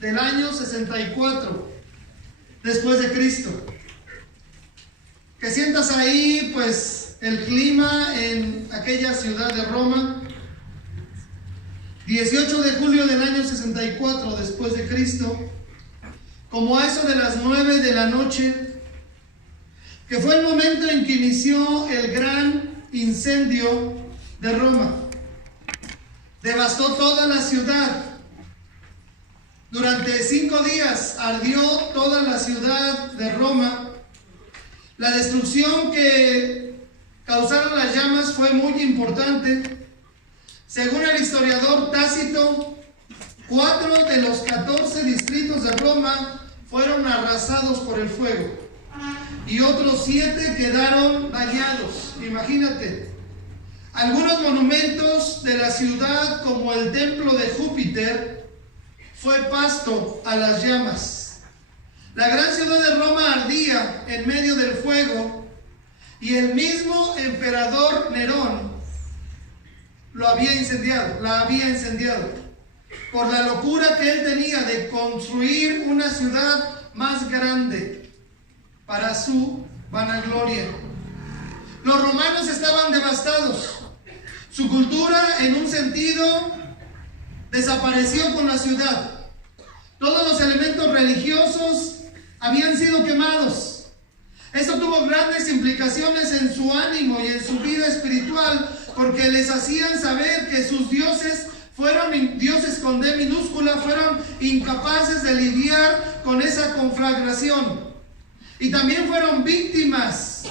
del año 64 después de Cristo. Que sientas ahí pues el clima en aquella ciudad de Roma. 18 de julio del año 64 después de Cristo, como a eso de las 9 de la noche, que fue el momento en que inició el gran incendio de Roma. Devastó toda la ciudad. Durante 5 días ardió toda la ciudad de Roma. La destrucción que causaron las llamas fue muy importante. Según el historiador Tácito, 4 de los 14 distritos de Roma fueron arrasados por el fuego y otros 7 quedaron dañados. Imagínate. Algunos monumentos de la ciudad, como el templo de Júpiter, fue pasto a las llamas. La gran ciudad de Roma ardía en medio del fuego y el mismo emperador Nerón la había incendiado por la locura que él tenía de construir una ciudad más grande para su vanagloria. Los romanos estaban devastados. Su cultura, en un sentido, desapareció con la ciudad. Todos los elementos religiosos habían sido quemados. Esto tuvo grandes implicaciones en su ánimo y en su vida espiritual, porque les hacían saber que sus dioses fueron dioses con D minúscula, fueron incapaces de lidiar con esa conflagración. Y también fueron víctimas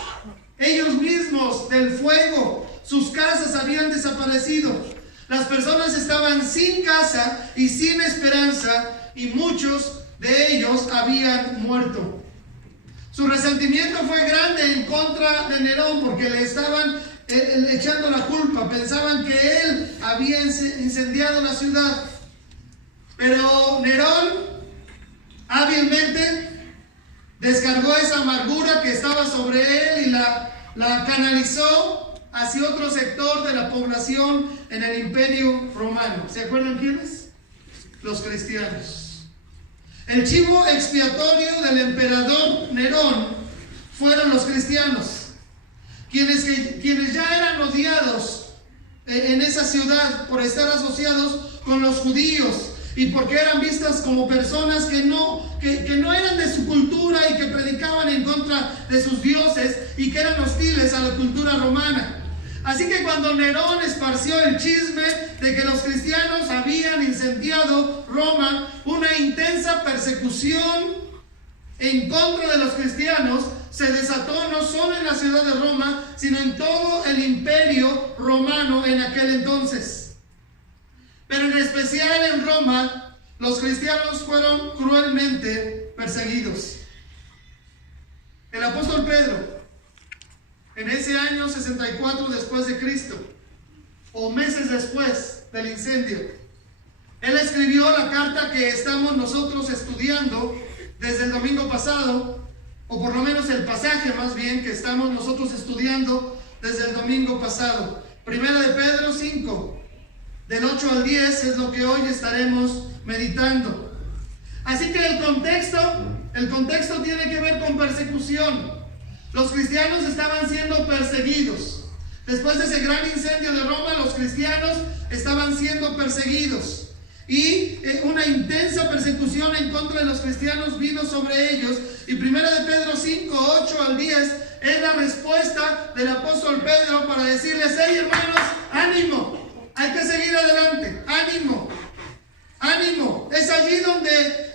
ellos mismos del fuego. Sus casas habían desaparecido. Las personas estaban sin casa y sin esperanza, y muchos de ellos habían muerto. Su resentimiento fue grande en contra de Nerón, porque le estaban echando la culpa. Pensaban que él había incendiado la ciudad. Pero Nerón hábilmente descargó esa amargura que estaba sobre él y la canalizó hacia otro sector de la población en el Imperio Romano. ¿Se acuerdan quiénes? Los cristianos. El chivo expiatorio del emperador Nerón fueron los cristianos, quienes ya eran odiados en esa ciudad por estar asociados con los judíos y porque eran vistas como personas que no eran de su cultura y que predicaban en contra de sus dioses y que eran hostiles a la cultura romana. Así que cuando Nerón esparció el chisme de que los cristianos habían incendiado Roma, una intensa persecución en contra de los cristianos se desató no solo en la ciudad de Roma, sino en todo el imperio romano en aquel entonces. Pero en especial en Roma, los cristianos fueron cruelmente perseguidos. El apóstol Pedro, en ese año 64 después de Cristo, o meses después del incendio, él escribió la carta que estamos nosotros estudiando desde el domingo pasado, o por lo menos el pasaje más bien que estamos nosotros estudiando desde el domingo pasado. Primera de Pedro 5, del 8 al 10 es lo que hoy estaremos meditando. Así que el contexto tiene que ver con persecución. Los cristianos estaban siendo perseguidos. Después de ese gran incendio de Roma, los cristianos estaban siendo perseguidos. Y una intensa persecución en contra de los cristianos vino sobre ellos. Y 1 de Pedro 5, 8 al 10 es la respuesta del apóstol Pedro para decirles: hey hermanos, ánimo, hay que seguir adelante, ánimo, ánimo. Es allí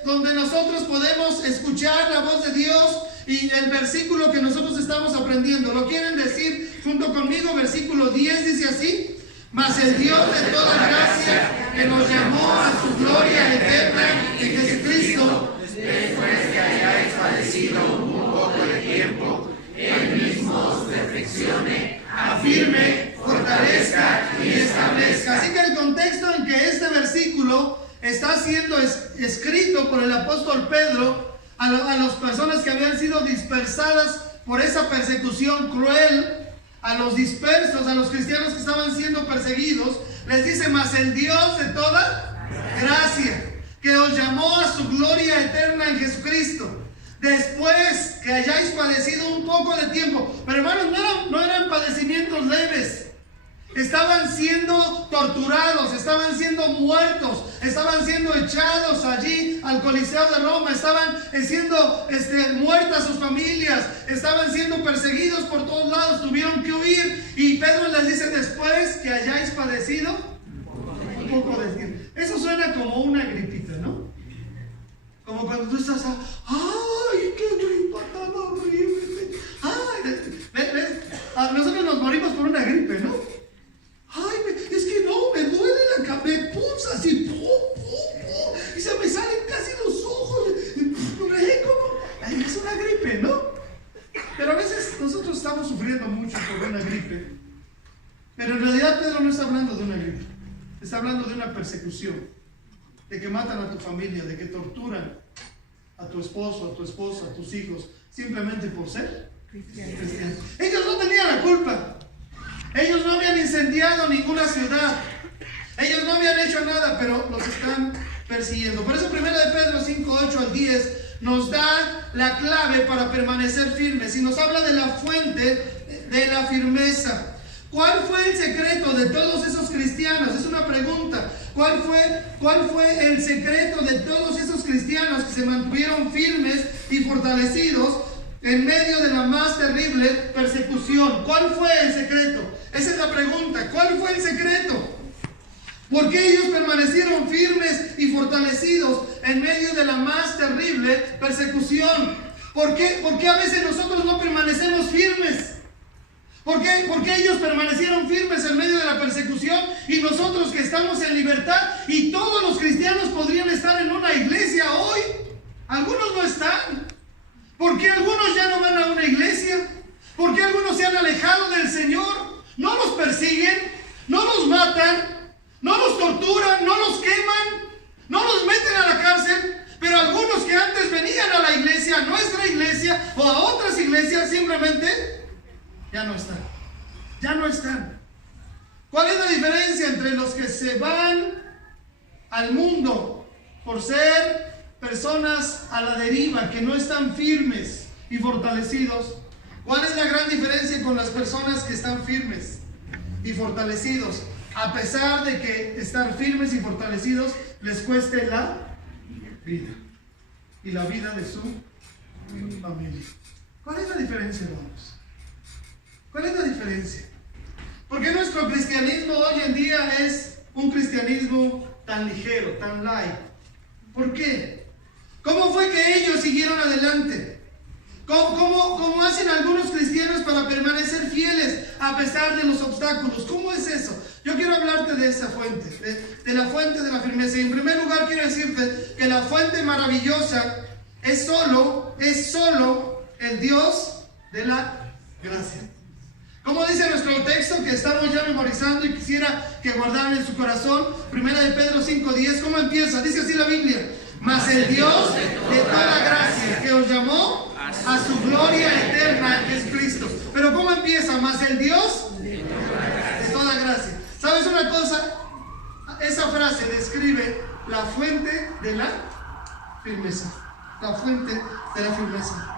donde nosotros podemos escuchar la voz de Dios. Y el versículo que nosotros estamos aprendiendo, ¿lo quieren decir junto conmigo? Versículo 10 dice así: mas el Dios de toda gracia, que nos llamó a su gloria eterna en Jesucristo, después que hayáis padecido un poco de tiempo, Él mismo os perfeccione, afirme, fortalezca y establezca. Así que el contexto en que este versículo está siendo escrito por el apóstol Pedro a las personas que habían sido dispersadas por esa persecución cruel, a los dispersos, a los cristianos que estaban siendo perseguidos, les dice: mas el Dios de toda gracia. que os llamó a su gloria eterna en Jesucristo, después que hayáis padecido un poco de tiempo. Pero hermanos, no eran padecimientos leves. Estaban siendo torturados, estaban siendo muertos, estaban siendo echados allí al Coliseo de Roma, estaban siendo muertas sus familias, estaban siendo perseguidos por todos lados, tuvieron que huir. Y Pedro les dice: después que hayáis padecido un poco de tiempo. Eso suena como una gripita, ¿no? Como cuando tú estás, ¡ay, qué gripa tan horrible! ¡Ay! ¿Ves? Nosotros nos morimos por una gripe, ¿no? ¡Ay, es que no, me duele la cabeza, me pulsa así, ¡pum, pum, pum! Y se me salen casi los ojos, es una gripe, ¿no? Pero a veces nosotros estamos sufriendo mucho por una gripe. Pero en realidad Pedro no está hablando de una gripe, está hablando de una persecución, de que matan a tu familia, de que torturan a tu esposo, a tu esposa, a tus hijos, simplemente por ser cristianos. Ellos no tenían la culpa. Ellos no habían incendiado ninguna ciudad. Ellos no habían hecho nada, pero los están persiguiendo. Por eso 1 de Pedro 5, 8 al 10 nos da la clave para permanecer firmes y nos habla de la fuente de la firmeza. ¿Cuál fue el secreto de todos esos cristianos? Es una pregunta. ¿Cuál fue el secreto de todos esos cristianos que se mantuvieron firmes y fortalecidos en medio de la más terrible persecución? ¿Cuál fue el secreto? Esa es la pregunta. ¿Cuál fue el secreto? ¿Por qué ellos permanecieron firmes y fortalecidos en medio de la más terrible persecución? ¿Por qué a veces nosotros no permanecemos firmes? ¿Por qué ellos permanecieron firmes en medio de la persecución y nosotros que estamos en libertad y todos los cristianos podrían estar en una iglesia hoy? Algunos no están. ¿Por qué algunos ya no van a una iglesia? ¿Por qué algunos se han alejado del Señor? No los persiguen, no los matan, no los torturan, no los queman, no los meten a la cárcel, pero algunos que antes venían a la iglesia, a nuestra iglesia o a otras iglesias, simplemente ya no están. Ya no están. ¿Cuál es la diferencia entre los que se van al mundo por ser personas a la deriva, que no están firmes y fortalecidos? ¿Cuál es la gran diferencia con las personas que están firmes y fortalecidos? A pesar de que estar firmes y fortalecidos les cueste la vida y la vida de su familia. ¿Cuál es la diferencia, hermanos? ¿Cuál es la diferencia? ¿Por qué nuestro cristianismo hoy en día es un cristianismo tan ligero, tan light? ¿Por qué? ¿Cómo fue que ellos siguieron adelante? ¿Cómo hacen algunos cristianos para permanecer fieles a pesar de los obstáculos? ¿Cómo es eso? Yo quiero hablarte de esa fuente, de la fuente de la firmeza. Y en primer lugar quiero decirte que la fuente maravillosa es solo el Dios de la gracia. Como dice nuestro texto que estamos ya memorizando y quisiera que guardaran en su corazón, 1 de Pedro 5:10, ¿cómo empieza? Dice así la Biblia: mas el Dios de toda gracia que os llamó a su gloria eterna en Jesucristo. Pero ¿cómo empieza? Mas el Dios de toda gracia. ¿Sabes una cosa? Esa frase describe la fuente de la firmeza. La fuente de la firmeza.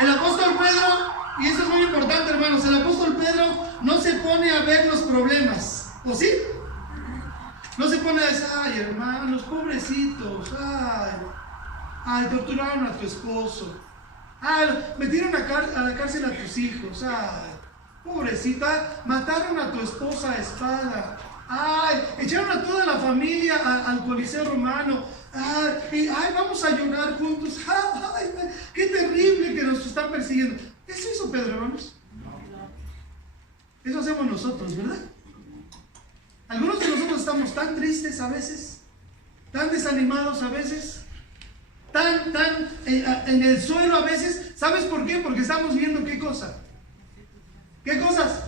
El apóstol Pedro, y esto es muy importante, hermanos, el apóstol Pedro no se pone a ver los problemas, ¿o sí? No se pone a decir: ay, hermanos, pobrecitos, ay, torturaron a tu esposo, ay, metieron a la cárcel a tus hijos, ay, pobrecita, mataron a tu esposa a espada, ay, echaron a toda la familia al Coliseo Romano, ay, vamos a llorar juntos, ay, qué terrible que nos están persiguiendo. ¿Eso hizo Pedro, hermanos? Eso hacemos nosotros, ¿verdad? Algunos de nosotros estamos tan tristes a veces, tan desanimados a veces, tan en el suelo a veces. ¿Sabes por qué? Porque estamos viendo ¿qué cosa? ¿Qué cosas?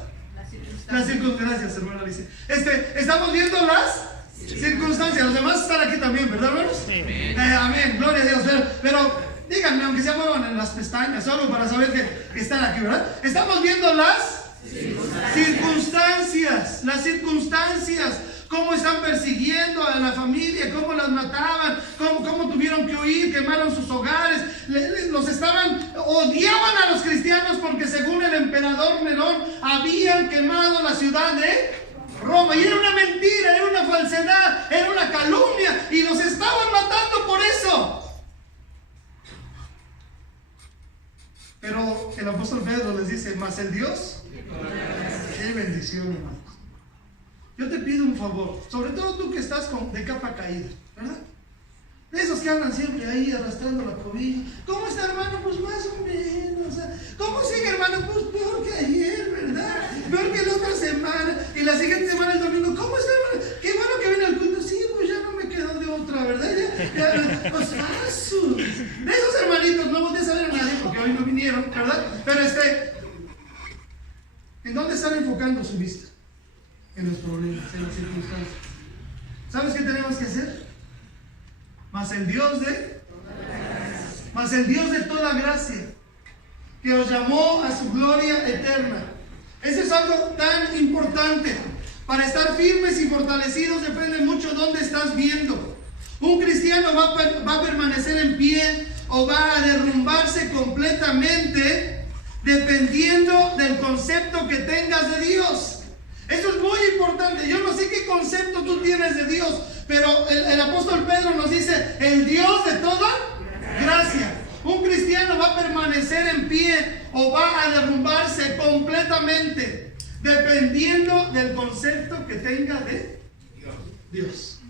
Las circunstancias, hermano Alicia. Estamos viendo las circunstancias. Los demás están aquí también, ¿verdad, hermanos? Sí. Amén, gloria a Dios. Pero díganme, aunque se muevan en las pestañas, solo para saber que están aquí, ¿verdad? Estamos viendo las circunstancias. cómo están persiguiendo a la familia, cómo las mataban, cómo tuvieron que huir, quemaron sus hogares, odiaban a los cristianos porque según el emperador Nerón habían quemado la ciudad de Roma, y era una mentira, era una falsedad, era una calumnia, y los estaban matando por eso. Pero el apóstol Pedro les dice, más el Dios, qué bendición, hermanos. Yo te pido un favor, sobre todo tú que estás de capa caída, ¿verdad? De esos que andan siempre ahí arrastrando la cobija. ¿Cómo está, hermano? Pues más o menos. ¿Cómo sigue, hermano? Pues peor que ayer, ¿verdad? Peor que la otra semana. Y la siguiente semana, el domingo, ¿cómo está, hermano? Qué bueno que viene al culto. Sí, pues ya no me quedó de otra, ¿verdad? Pues pasos. De esos hermanitos, no voltees a ver a nadie porque hoy no vinieron, ¿verdad? Pero ¿en dónde están enfocando su vista? En los problemas, en las circunstancias. ¿Sabes qué tenemos que hacer? Mas el Dios de toda gracia, que os llamó a su gloria eterna. Eso es algo tan importante. Para estar firmes y fortalecidos depende mucho dónde estás viendo. Un cristiano va a permanecer en pie o va a derrumbarse completamente dependiendo del concepto que tengas de Dios. Eso es muy importante. Yo no sé qué concepto tú tienes de Dios, pero el apóstol Pedro nos dice, el Dios de toda gracia. Un cristiano va a permanecer en pie o va a derrumbarse completamente dependiendo del concepto que tenga de Dios.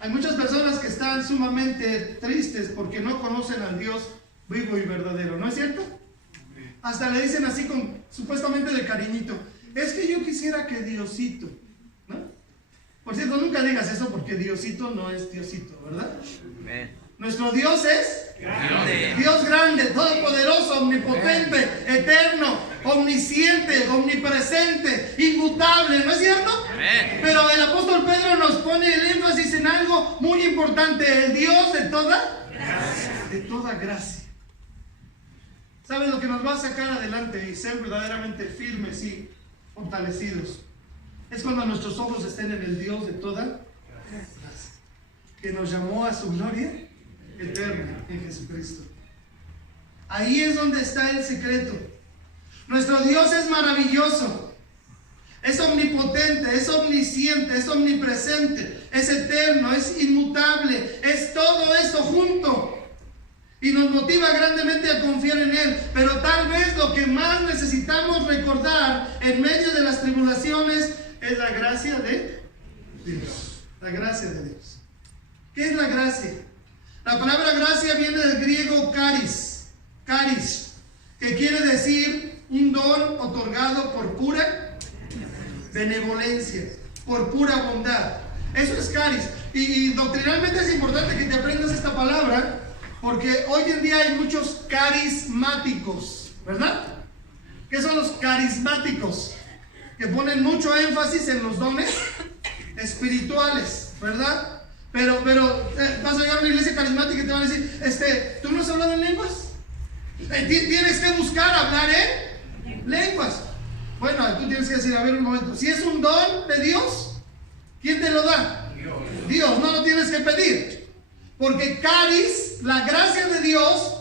Hay muchas personas que están sumamente tristes porque no conocen al Dios vivo y verdadero, ¿no es cierto? Hasta le dicen así supuestamente de cariñito, es que yo quisiera que Diosito, ¿no? Por cierto, nunca digas eso porque Diosito no es Diosito, ¿verdad? Nuestro Dios es grande. Dios grande, todopoderoso, omnipotente, eterno, omnisciente, omnipresente, inmutable, ¿no es cierto? Pero el apóstol Pedro nos pone el énfasis en algo muy importante, el Dios de toda gracia. ¿Sabes lo que nos va a sacar adelante y ser verdaderamente firmes y fortalecidos? Es cuando nuestros ojos estén en el Dios de toda gracia, que nos llamó a su gloria eterna en Jesucristo. Ahí es donde está el secreto. Nuestro Dios es maravilloso, es omnipotente, es omnisciente, es omnipresente, es eterno, es inmutable, es todo esto junto. Y nos motiva grandemente a confiar en Él. Pero tal vez lo que más necesitamos recordar en medio de las tribulaciones es la gracia de Dios. La gracia de Dios. ¿Qué es la gracia? La palabra gracia viene del griego charis, que quiere decir un don otorgado por pura benevolencia, por pura bondad. Eso es charis. Y doctrinalmente es importante que te aprendas esta palabra, porque hoy en día hay muchos carismáticos, ¿verdad? ¿Qué son los carismáticos? Que ponen mucho énfasis en los dones espirituales, ¿verdad? Pero vas a llegar a una iglesia carismática y te van a decir, ¿tú no has hablado en lenguas? Tienes que buscar hablar en lenguas. Bueno, tú tienes que decir, a ver un momento, si es un don de Dios, ¿quién te lo da? Dios, no lo tienes que pedir. Porque caris, la gracia de Dios,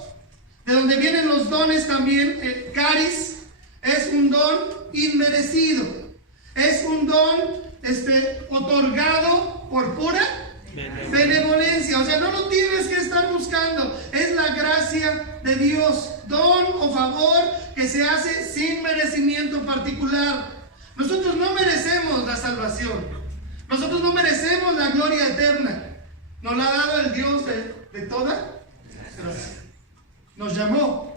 de donde vienen los dones también, caris es un don inmerecido. Es un don otorgado por pura benevolencia. O sea, no lo tienes que estar buscando. Es la gracia de Dios. Don o favor que se hace sin merecimiento particular. Nosotros no merecemos la salvación. Nosotros no merecemos la gloria eterna. Nos la ha dado el Dios de toda gracia. Nos llamó.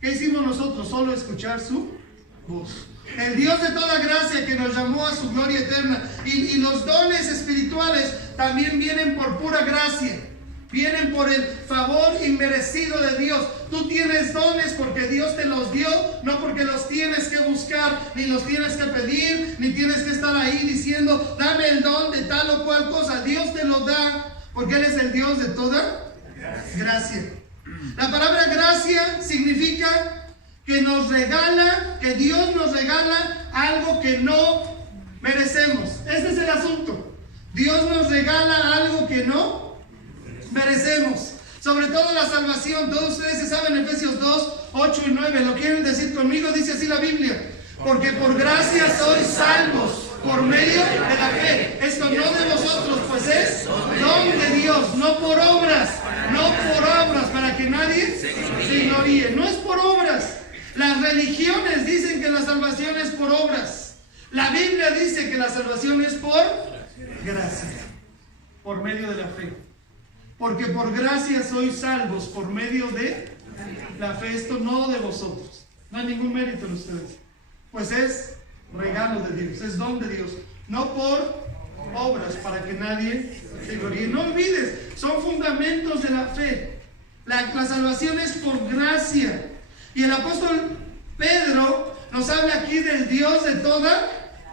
¿Qué hicimos nosotros? Solo escuchar su voz. El Dios de toda gracia que nos llamó a su gloria eterna. Y los dones espirituales también vienen por pura gracia. Vienen por el favor inmerecido de Dios. Tú tienes dones porque Dios te los dio, no porque los tienes que buscar, ni los tienes que pedir, ni tienes que estar ahí diciendo, dame el don de tal o cual cosa. Dios te lo da porque Él es el Dios de toda gracia. La palabra gracia significa que nos regala, que Dios nos regala algo que no merecemos. Este es el asunto. Dios nos regala algo que no merecemos. Sobre todo la salvación. Todos ustedes se saben Efesios 2, 8 y 9. ¿Lo quieren decir conmigo? Dice así la Biblia. Porque por gracia sois salvos por medio de la fe. Esto no de vosotros, pues es don de Dios, no por obras, para que nadie se gloríe. No es por obras. Las religiones dicen que la salvación es por obras. La Biblia dice que la salvación es por gracia, por medio de la fe. Porque por gracia sois salvos por medio de la fe. Esto no de vosotros. No hay ningún mérito en ustedes. Pues es regalo de Dios, es don de Dios. No por obras para que nadie se gloríe. No olvides, son fundamentos de la fe. La salvación es por gracia. Y el apóstol Pedro nos habla aquí del Dios de toda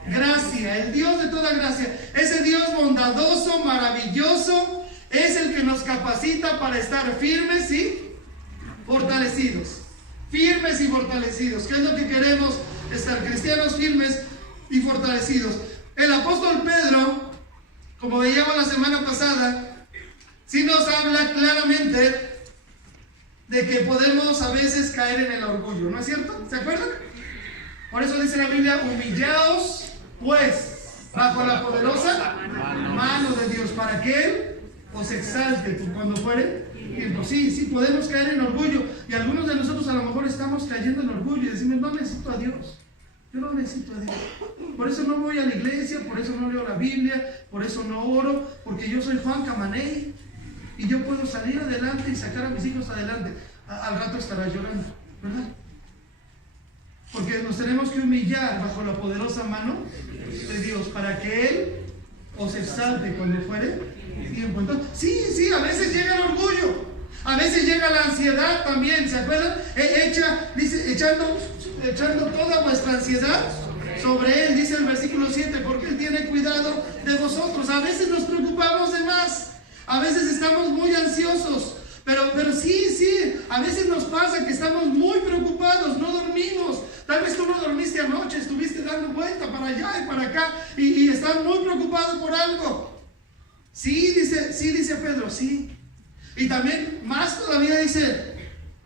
gracia. El Dios de toda gracia. Ese Dios bondadoso, maravilloso, es el que nos capacita para estar firmes y fortalecidos. Firmes y fortalecidos. ¿Qué es lo que queremos? Estar cristianos firmes y fortalecidos. El apóstol Pedro, como veíamos la semana pasada, sí nos habla claramente de que podemos a veces caer en el orgullo, ¿no es cierto? ¿Se acuerdan? Por eso dice la Biblia, humillaos pues bajo la poderosa mano de Dios, para que Él os exalte cuando fuere tiempo. Sí, podemos caer en orgullo. Y algunos de nosotros a lo mejor estamos cayendo en orgullo y decimos, no necesito a Dios. Yo no necesito a Dios. Por eso no voy a la iglesia, por eso no leo la Biblia, por eso no oro, porque yo soy Juan Camaney y yo puedo salir adelante y sacar a mis hijos adelante. Al rato estará llorando, ¿verdad? Porque nos tenemos que humillar bajo la poderosa mano de Dios para que Él os exalte cuando fuere tiempo. Entonces, sí, a veces llega el orgullo, a veces llega la ansiedad también, ¿se acuerdan? Dice, echando toda vuestra ansiedad sobre Él, dice el versículo 7, porque Él tiene cuidado de vosotros. A veces nos preocupamos de más, a veces estamos muy ansiosos, pero sí, a veces nos pasa que estamos muy preocupados, no dormimos. Tal vez tú no dormiste anoche, estuviste dando vuelta para allá y para acá y estás muy preocupado por algo. Sí, dice Pedro, sí. Y también más todavía dice,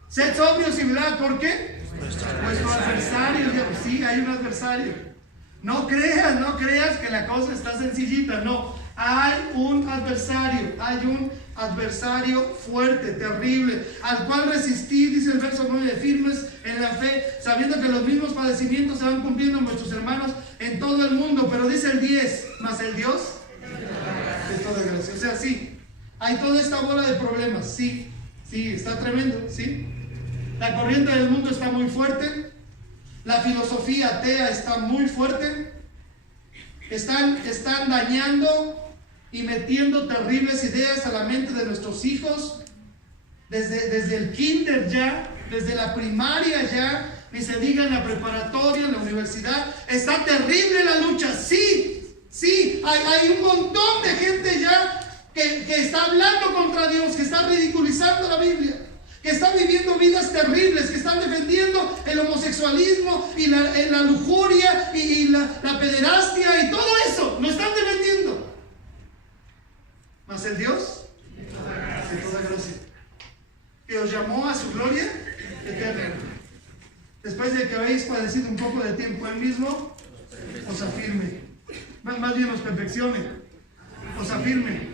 sed sobrios y velad. ¿Por qué? Vuestro adversario. Sí, hay un adversario. No creas que la cosa está sencillita. No, hay un adversario fuerte, terrible, al cual resistid, dice el verso 9, firmes en la fe, sabiendo que los mismos padecimientos se van cumpliendo en vuestros hermanos en todo el mundo. Pero dice el 10, más el Dios de toda gracia. O sea, sí, hay toda esta bola de problemas. Sí, está tremendo, sí. La corriente del mundo está muy fuerte. La filosofía atea está muy fuerte. Están dañando y metiendo terribles ideas a la mente de nuestros hijos. Desde el kinder ya, desde la primaria ya, ni se diga en la preparatoria, en la universidad. Está terrible la lucha, sí. Hay un montón de gente ya que está hablando contra Dios, que está ridiculizando la Biblia, que están viviendo vidas terribles, que están defendiendo el homosexualismo y la lujuria y la pederastia y todo eso, lo están defendiendo. Mas el Dios de toda gracia, que os llamó a su gloria eterna, después de que habéis padecido un poco de tiempo, Él mismo os afirme, más bien os perfeccione, os afirme,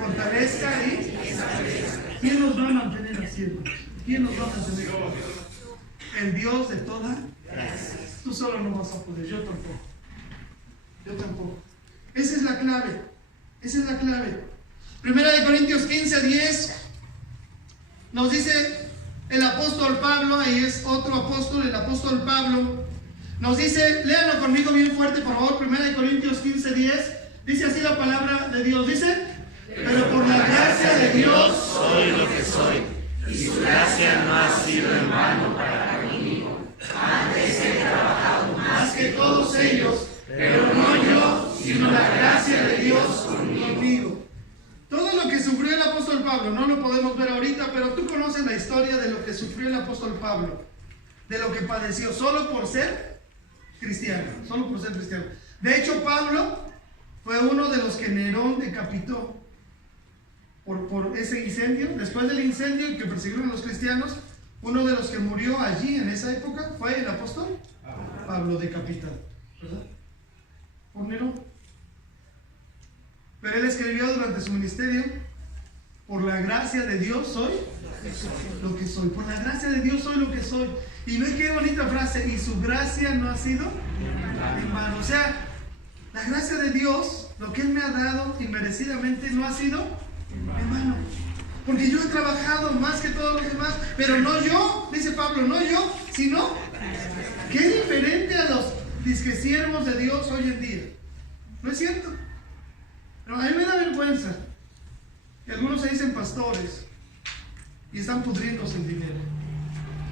fortalezca y ¿quién nos va a mantener así? ¿Quién nos va a mantener? El Dios de toda gracia. Tú solo no vas a poder, yo tampoco. Esa es la clave. Primera de Corintios 15:10 nos dice el apóstol Pablo, ahí es otro apóstol, el apóstol Pablo, nos dice, léanlo conmigo bien fuerte por favor, Primera de Corintios 15:10, dice así la palabra de Dios, dice, pero por la gracia de Dios soy lo que soy, y su gracia no ha sido en vano para conmigo. Antes he trabajado más que todos ellos, pero no yo, sino la gracia de Dios conmigo. Todo lo que sufrió el apóstol Pablo, no lo podemos ver ahorita, pero tú conoces la historia de lo que sufrió el apóstol Pablo, de lo que padeció, solo por ser cristiano. De hecho, Pablo fue uno de los que Nerón decapitó por ese incendio. Después del incendio que persiguieron a los cristianos, uno de los que murió allí en esa época fue el apóstol Pablo, decapitado, ¿verdad? Por Nerón. Pero él escribió durante su ministerio: por la gracia de Dios soy lo que soy. Por la gracia de Dios soy lo que soy. Y no hay qué bonita frase: y su gracia no ha sido en vano. O sea, la gracia de Dios, lo que Él me ha dado inmerecidamente, no ha sido en vano. Porque yo he trabajado más que todos los demás, pero no yo, dice Pablo, no yo, sino que es diferente a los disquesiervos de Dios hoy en día. ¿No es cierto? Pero a mí me da vergüenza que algunos se dicen pastores y están pudriéndose en dinero,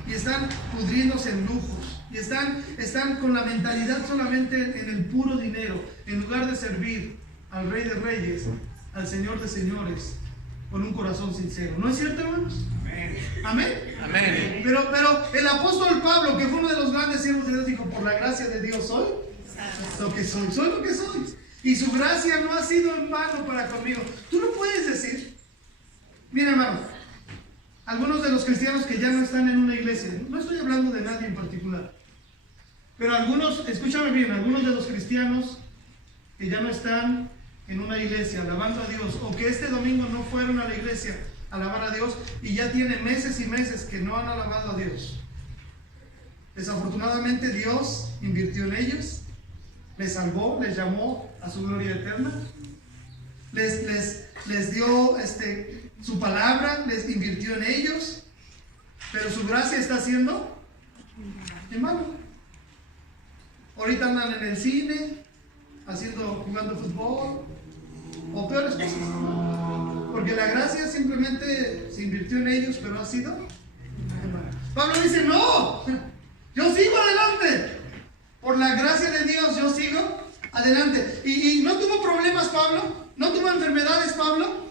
y están pudriéndose en lujos, y están con la mentalidad solamente en el puro dinero, en lugar de servir al Rey de Reyes, al Señor de Señores, con un corazón sincero. ¿No es cierto, hermanos? Amén. ¿Amén? Amén. Pero el apóstol Pablo, que fue uno de los grandes siervos de Dios, dijo: por la gracia de Dios soy lo que soy, soy lo que soy. Y su gracia no ha sido en vano para conmigo. Tú no puedes decir, mira, hermano, algunos de los cristianos que ya no están en una iglesia, no estoy hablando de nadie en particular, pero algunos, escúchame bien, algunos de los cristianos que ya no están en una iglesia alabando a Dios, o que este domingo no fueron a la iglesia a alabar a Dios, y ya tienen meses y meses que no han alabado a Dios. Desafortunadamente Dios invirtió en ellos, les salvó, les llamó a su gloria eterna, les dio su palabra, les invirtió en ellos, pero su gracia está siendo en vano. Ahorita andan en el cine, jugando fútbol, o peores cosas, porque la gracia simplemente se invirtió en ellos, pero ha sido en vano. Pablo dice: no, yo sigo adelante, por la gracia de Dios yo sigo adelante. Y no tuvo problemas Pablo, no tuvo enfermedades Pablo.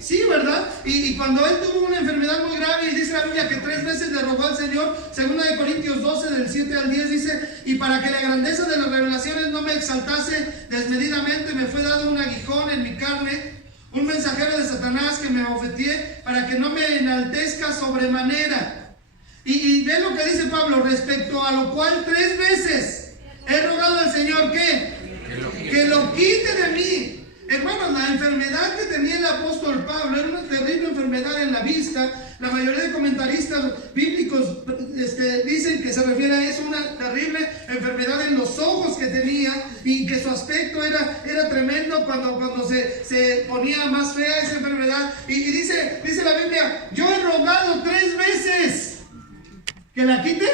Sí, ¿verdad? Y cuando él tuvo una enfermedad muy grave, y dice la Biblia que 3 veces le rogó al Señor, 2 Corintios 12 del 7 al 10 dice: y para que la grandeza de las revelaciones no me exaltase desmedidamente, me fue dado un aguijón en mi carne, un mensajero de Satanás que me abofeteé, para que no me enaltezca sobremanera. Y ve lo que dice Pablo: respecto a lo cual 3 veces he rogado al Señor que lo quite de mí. Hermanos, la enfermedad que tenía el apóstol Pablo era una terrible enfermedad en la vista. La mayoría de comentaristas bíblicos dicen que se refiere a eso, una terrible enfermedad en los ojos que tenía, y que su aspecto era tremendo cuando se ponía más fea esa enfermedad. Y dice la Biblia: yo he rogado 3 veces que la quite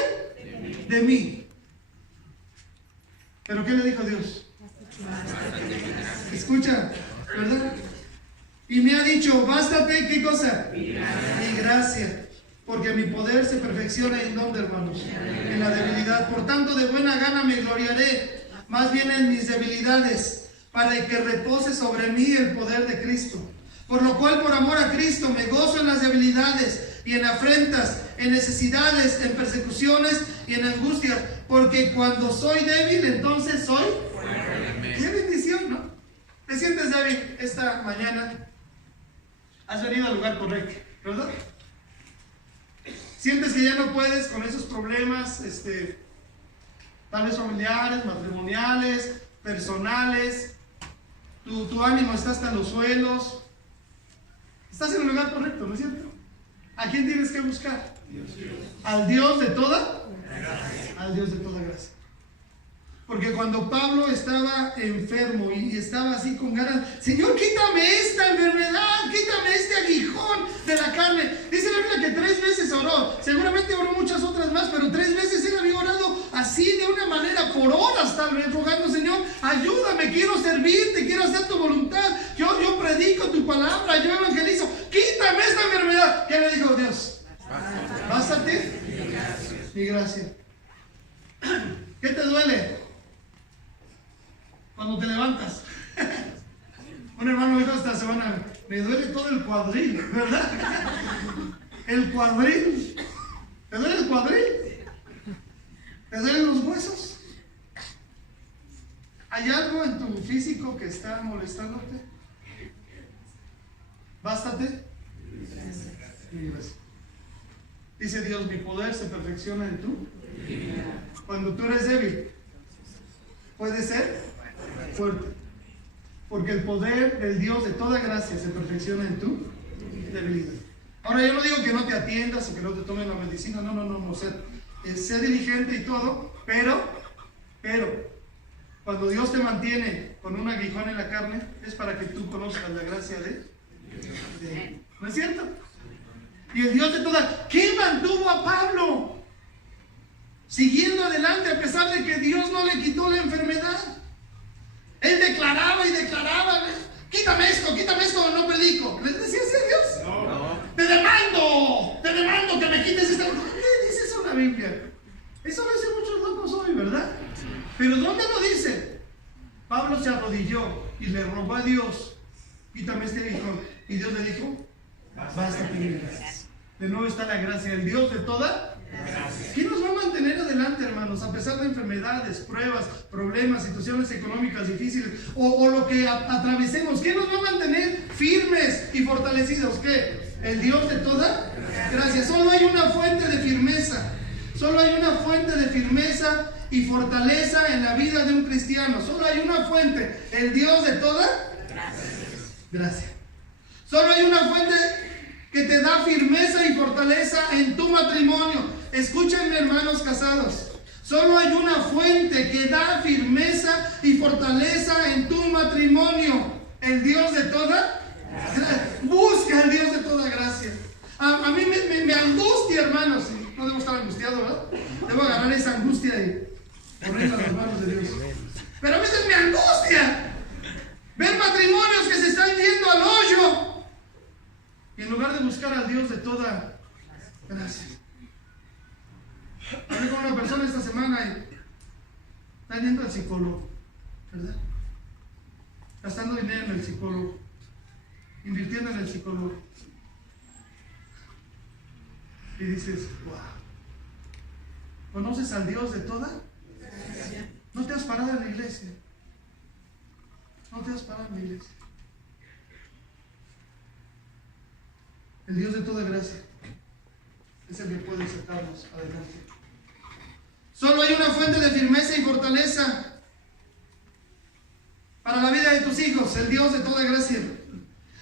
de mí. ¿Pero qué le dijo Dios? Escucha, ¿verdad? Y me ha dicho: bástate, ¿qué cosa? Mi gracia, porque mi poder se perfecciona en dónde, hermanos, en la debilidad. Por tanto, de buena gana me gloriaré más bien en mis debilidades, para que repose sobre mí el poder de Cristo. Por lo cual, por amor a Cristo, me gozo en las debilidades y en afrentas, en necesidades, en persecuciones y en angustias, porque cuando soy débil, entonces soy fuerte. Qué bendición, ¿no? ¿Te sientes débil esta mañana? Has venido al lugar correcto, ¿verdad? Sientes que ya no puedes con esos problemas, tal vez familiares, matrimoniales, personales. Tu ánimo está hasta los suelos. Estás en el lugar correcto, ¿no es cierto? ¿A quién tienes que buscar? Al Dios de toda gracia. Al Dios de toda gracia. Porque cuando Pablo estaba enfermo y estaba así con ganas: Señor, quítame esta enfermedad, quítame este aguijón de la carne. Dice la Biblia que 3 veces oró. Seguramente oró muchas otras más, pero 3 veces él había orado así, de una manera, por horas tal vez, rogando: Señor, ayúdame, quiero servirte, quiero hacer tu voluntad. Yo predico tu palabra, yo evangelizo. Quítame esta enfermedad. ¿Qué le dijo Dios? Bástate mi gracia. ¿Qué te duele cuando te levantas? Un hermano dijo esta semana: me duele todo el cuadril, ¿verdad? El cuadril. ¿Te duele el cuadril? ¿Te duelen los huesos? Hay algo que está molestándote? ¿Bástate? Dice Dios, mi poder se perfecciona en tú. Cuando tú eres débil, puedes ser fuerte. Porque el poder del Dios de toda gracia se perfecciona en tu debilidad. Ahora, yo no digo que no te atiendas o que no te tomen la medicina, no, sé diligente y todo, pero, cuando Dios te mantiene con un aguijón en la carne, es para que tú conozcas la gracia de Él. ¿No es cierto? Y el Dios de toda, ¿qué mantuvo a Pablo? Siguiendo adelante a pesar de que Dios no le quitó la enfermedad. Él declaraba y declaraba, quítame esto, no predico. ¿Le decía así a Dios? No. Te demando que me quites esta. ¿Dónde dice eso en la Biblia? Eso lo dicen muchos locos hoy, ¿verdad? Pero ¿dónde lo dice? Pablo se arrodilló y le rogó a Dios, quítame este aguijón. Y Dios le dijo, basta, gracias. De nuevo está la gracia, el Dios de toda gracia. ¿Quién nos va a mantener adelante, hermanos? A pesar de enfermedades, pruebas, problemas, situaciones económicas difíciles o lo que atravesemos. ¿Quién nos va a mantener firmes y fortalecidos? ¿Qué? El Dios de toda gracia. Solo hay una fuente de firmeza. Solo hay una fuente de firmeza y fortaleza en la vida de un cristiano. Solo hay una fuente. El Dios de toda gracia. Solo hay una fuente que te da firmeza y fortaleza en tu matrimonio. Escúchenme, hermanos casados. Solo hay una fuente que da firmeza y fortaleza en tu matrimonio. El Dios de toda gracia. Busca al Dios de toda gracia. A mí me angustia, hermanos. No debo estar angustiado, ¿verdad? Debo agarrar esa angustia y ponerla en las manos de Dios. Pero a veces me angustia ver matrimonios que se están yendo al hoyo. Y en lugar de buscar al Dios de toda gracia. Hablé con una persona esta semana y está yendo al psicólogo, ¿verdad? Gastando dinero en el psicólogo, invirtiendo en el psicólogo. Y dices, wow, ¿conoces al Dios de toda? No te has parado en la iglesia. No te has parado en la iglesia. El Dios de toda gracia es el que puede sacarnos adelante. Solo hay una fuente de firmeza y fortaleza para la vida de tus hijos, el Dios de toda gracia.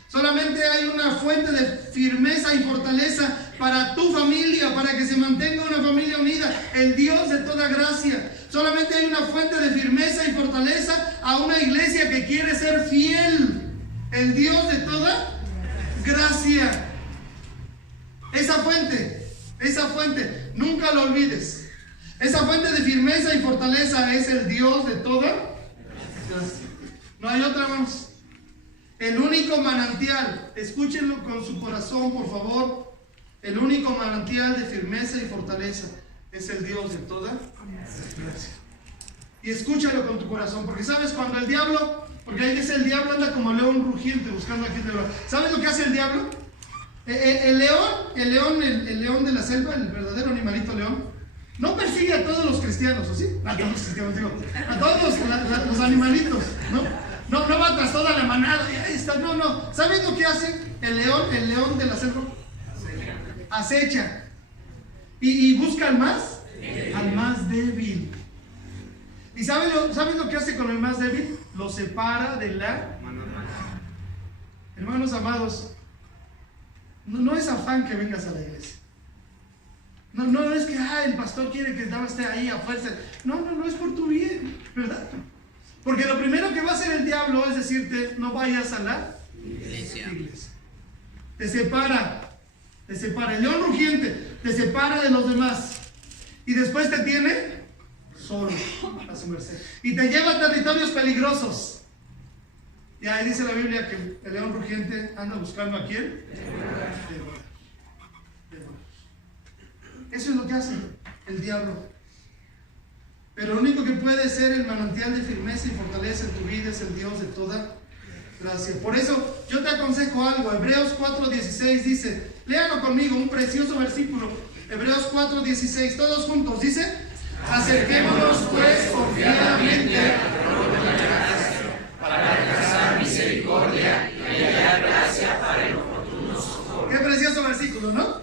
Solamente hay una fuente de firmeza y fortaleza para tu familia, para que se mantenga una familia unida, el Dios de toda gracia. Solamente hay una fuente de firmeza y fortaleza a una iglesia que quiere ser fiel, el Dios de toda gracia. Esa fuente, nunca lo olvides. Esa fuente de firmeza y fortaleza es el Dios de toda gracia. No hay otra más. El único manantial, escúchenlo con su corazón, por favor. El único manantial de firmeza y fortaleza es el Dios de toda gracia. Y escúchalo con tu corazón, porque sabes cuando el diablo, porque ahí dice el diablo anda como león rugiente buscando a quien devorar. ¿Sabes lo que hace el diablo? El león de la selva, el verdadero animalito león, no persigue a todos los cristianos, ¿o sí? A todos los cristianos, digo, a todos los animalitos, ¿no? No va tras toda la manada, y ahí está, no. ¿Sabes lo que hace el león de la selva? Acecha. Y busca al más débil. ¿Y sabes lo que hace con el más débil? Lo separa de la manada. Hermanos amados, no es afán que vengas a la iglesia. No es que el pastor quiere que esté ahí a fuerza. No es por tu bien, ¿verdad? Porque lo primero que va a hacer el diablo es decirte, no vayas a la iglesia. Te separa. El león rugiente te separa de los demás. Y después te tiene solo a su merced. Y te lleva a territorios peligrosos. Y ahí dice la Biblia que el león rugiente anda buscando ¿a quién? Eso es lo que hace el diablo. Pero lo único que puede ser el manantial de firmeza y fortaleza en tu vida es el Dios de toda gracia. Por eso yo te aconsejo algo. Hebreos 4:16 dice, léalo conmigo, un precioso versículo. Hebreos 4:16, todos juntos, dice, acerquémonos pues confiadamente al trono de la gracia para alcanzar misericordia y hallar gracia para el oportuno socorro. Qué precioso versículo, ¿no?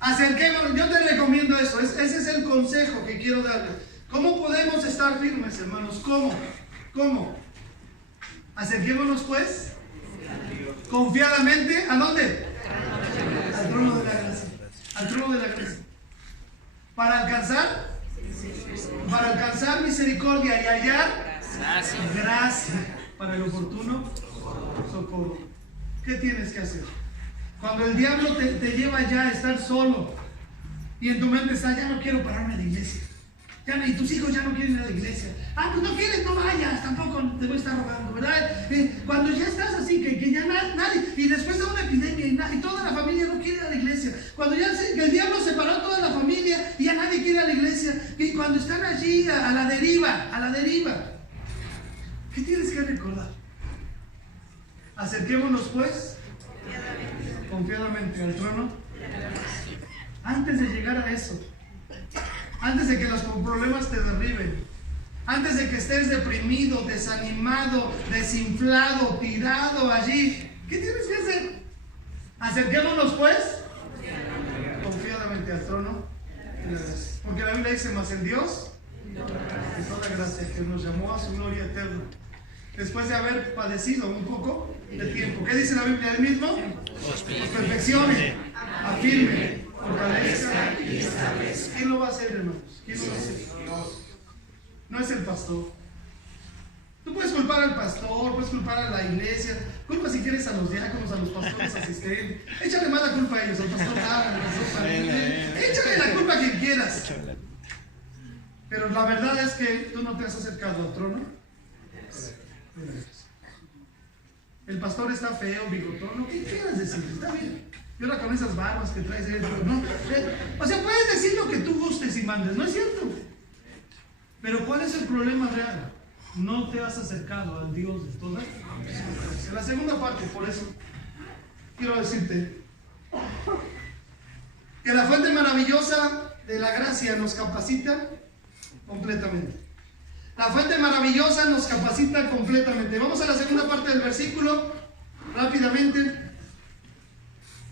Acerquémonos, yo te recomiendo eso, ese es el consejo que quiero darle. ¿Cómo podemos estar firmes, hermanos? ¿Cómo? Acerquémonos pues confiadamente, ¿a dónde? Al trono de la gracia. Al trono de la gracia. Para alcanzar misericordia y hallar gracia para el oportuno socorro. ¿Qué tienes que hacer? Cuando el diablo te lleva ya a estar solo y en tu mente está, ya no quiero pararme a la iglesia. Y tus hijos ya no quieren ir a la iglesia. Pues no quieres, no vayas, tampoco te voy a estar rogando, ¿verdad? Cuando ya estás así, que ya nadie, y después de una epidemia y toda la familia no quiere ir a la iglesia. Cuando ya que el diablo separó a toda la familia y ya nadie quiere ir a la iglesia. Y cuando están allí a la deriva, ¿qué tienes que recordar? Acerquémonos pues confiadamente al trono antes de llegar a eso. Antes de que los problemas te derriben, antes de que estés deprimido, desanimado, desinflado, tirado allí, ¿qué tienes que hacer? Acerquémonos pues confiadamente al trono, porque la Biblia dice, más en Dios de toda gracia, que nos llamó a su gloria eterna, después de haber padecido un poco de tiempo. ¿Qué dice la Biblia? Él mismo os perfeccione, afirme, fortalezca y establezca. ¿Quién lo va a hacer, hermanos? ¿Quién lo va a hacer? Dios. No es el pastor. Tú puedes culpar al pastor, puedes culpar a la iglesia, culpa si quieres a los diáconos, a los pastores asistentes. Échale más la culpa a ellos, al pastor échale la culpa a quien quieras. Pero la verdad es que tú no te has acercado al trono. El pastor está feo, bigotón, ¿qué quieres decir? Está bien. Y ahora con esas barbas que traes, ¿no? O sea, puedes decir lo que tú gustes y mandes, ¿no es cierto? Pero ¿cuál es el problema real? No te has acercado al Dios de toda. En la segunda parte, por eso quiero decirte que la fuente maravillosa de la gracia nos capacita completamente. La fuente maravillosa nos capacita completamente. Vamos a la segunda parte del versículo, rápidamente.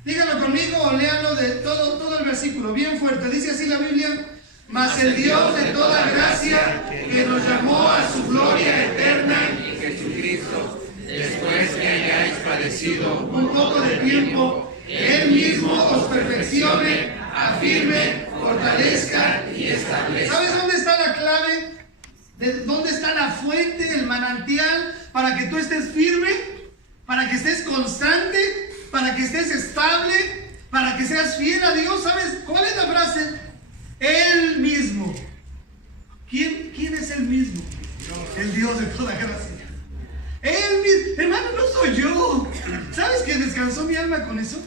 Díganlo conmigo o léanlo de todo el versículo, bien fuerte. Dice así la Biblia: mas el Dios de toda gracia, que nos llamó a su gloria eterna en Jesucristo, después que hayáis padecido un poco de tiempo, Él mismo os perfeccione, afirme, fortalezca y establezca. ¿Sabes dónde está la clave? ¿Dónde está la fuente, el manantial para que tú estés firme? Para que estés constante, para que estés estable, para que seas fiel a Dios. ¿Sabes cuál es la frase? Él mismo. ¿Quién es Él mismo? El Dios de toda gracia. Él mismo. Hermano, no soy yo. ¿Sabes que descansó mi alma con eso?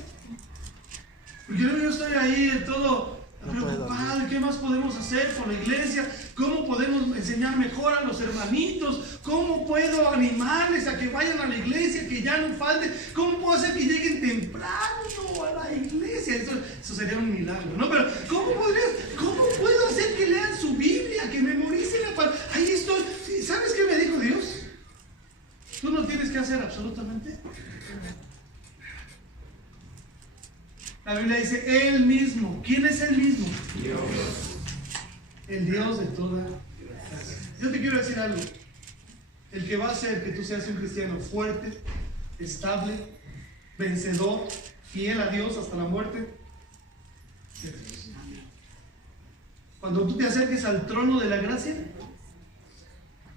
Porque yo estoy ahí todo preocupado. ¿Qué más podemos hacer por la iglesia? ¿Cómo podemos enseñar mejor a los hermanitos? ¿Cómo puedo animarles a que vayan a la iglesia, que ya no falten? ¿Cómo puedo hacer que lleguen temprano a la iglesia? Eso sería un milagro, ¿no? Pero ¿cómo puedo hacer que lean su Biblia, que memoricen la palabra? Ahí estoy. ¿Sabes qué me dijo Dios? Tú no tienes que hacer absolutamente. La Biblia dice, Él mismo. ¿Quién es Él mismo? Dios. El Dios de toda gracia. Yo te quiero decir algo. El que va a hacer que tú seas un cristiano fuerte, estable, vencedor, fiel a Dios hasta la muerte. Cuando tú te acerques al trono de la gracia,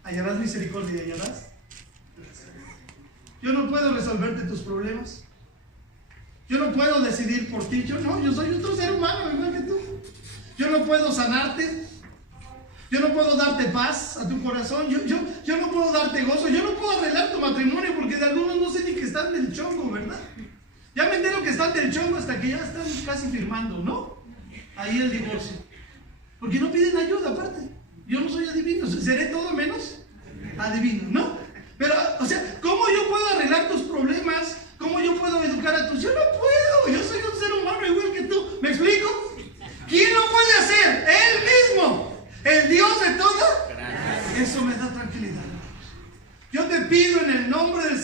hallarás misericordia y hallarás. Yo no puedo resolverte tus problemas. Yo no puedo decidir por ti. Yo soy otro ser humano igual que tú. Yo no puedo sanarte. Yo no puedo darte paz a tu corazón. Yo no puedo darte gozo. Yo no puedo arreglar tu matrimonio porque de algunos no sé ni que están del chongo, ¿verdad? Ya me entero que están del chongo hasta que ya están casi firmando, ¿no? Ahí el divorcio. Porque no piden ayuda aparte. Yo no soy adivino. Seré todo menos adivino, ¿no? Pero, o sea, ¿cómo yo puedo arreglar tus problemas? ¿Cómo yo puedo educar a tus? Yo no puedo. Yo soy un ser humano igual que tú. ¿Me explico? ¿Quién lo puede hacer? Él mismo. El Dios de toda. Eso me da tranquilidad. Yo te pido en el nombre del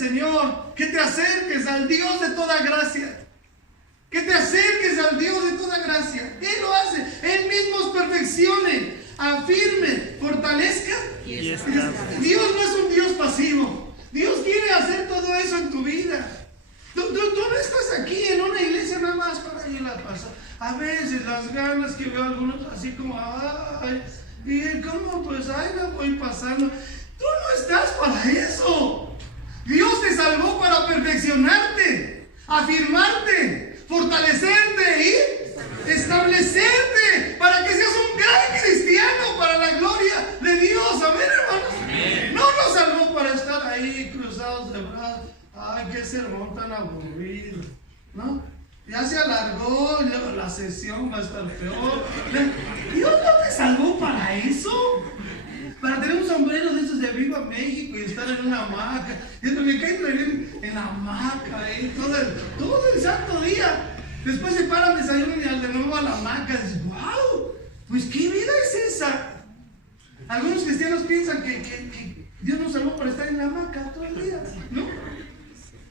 A veces las ganas que veo algunos así como, ay, y ¿cómo? Pues ahí la voy pasando. Tú no estás para eso. Dios te salvó para perfeccionarte, afirmarte, fortalecerte y establecerte para que seas un gran cristiano para la gloria de Dios. Amén, hermanos. No nos salvó para estar ahí cruzados de brazos. Ay, qué sermón tan aburrido, ¿no? Ya se alargó, y luego la sesión va a estar peor. Dios no te salvó para eso. Para tener un sombrero de esos de Viva México y estar en una hamaca. Y me cae en la hamaca ahí todo el santo día. Después se paran, desayunan y de nuevo a la hamaca. Y dices, wow, pues qué vida es esa. Algunos cristianos piensan que Dios nos salvó para estar en la hamaca todo el día, ¿no?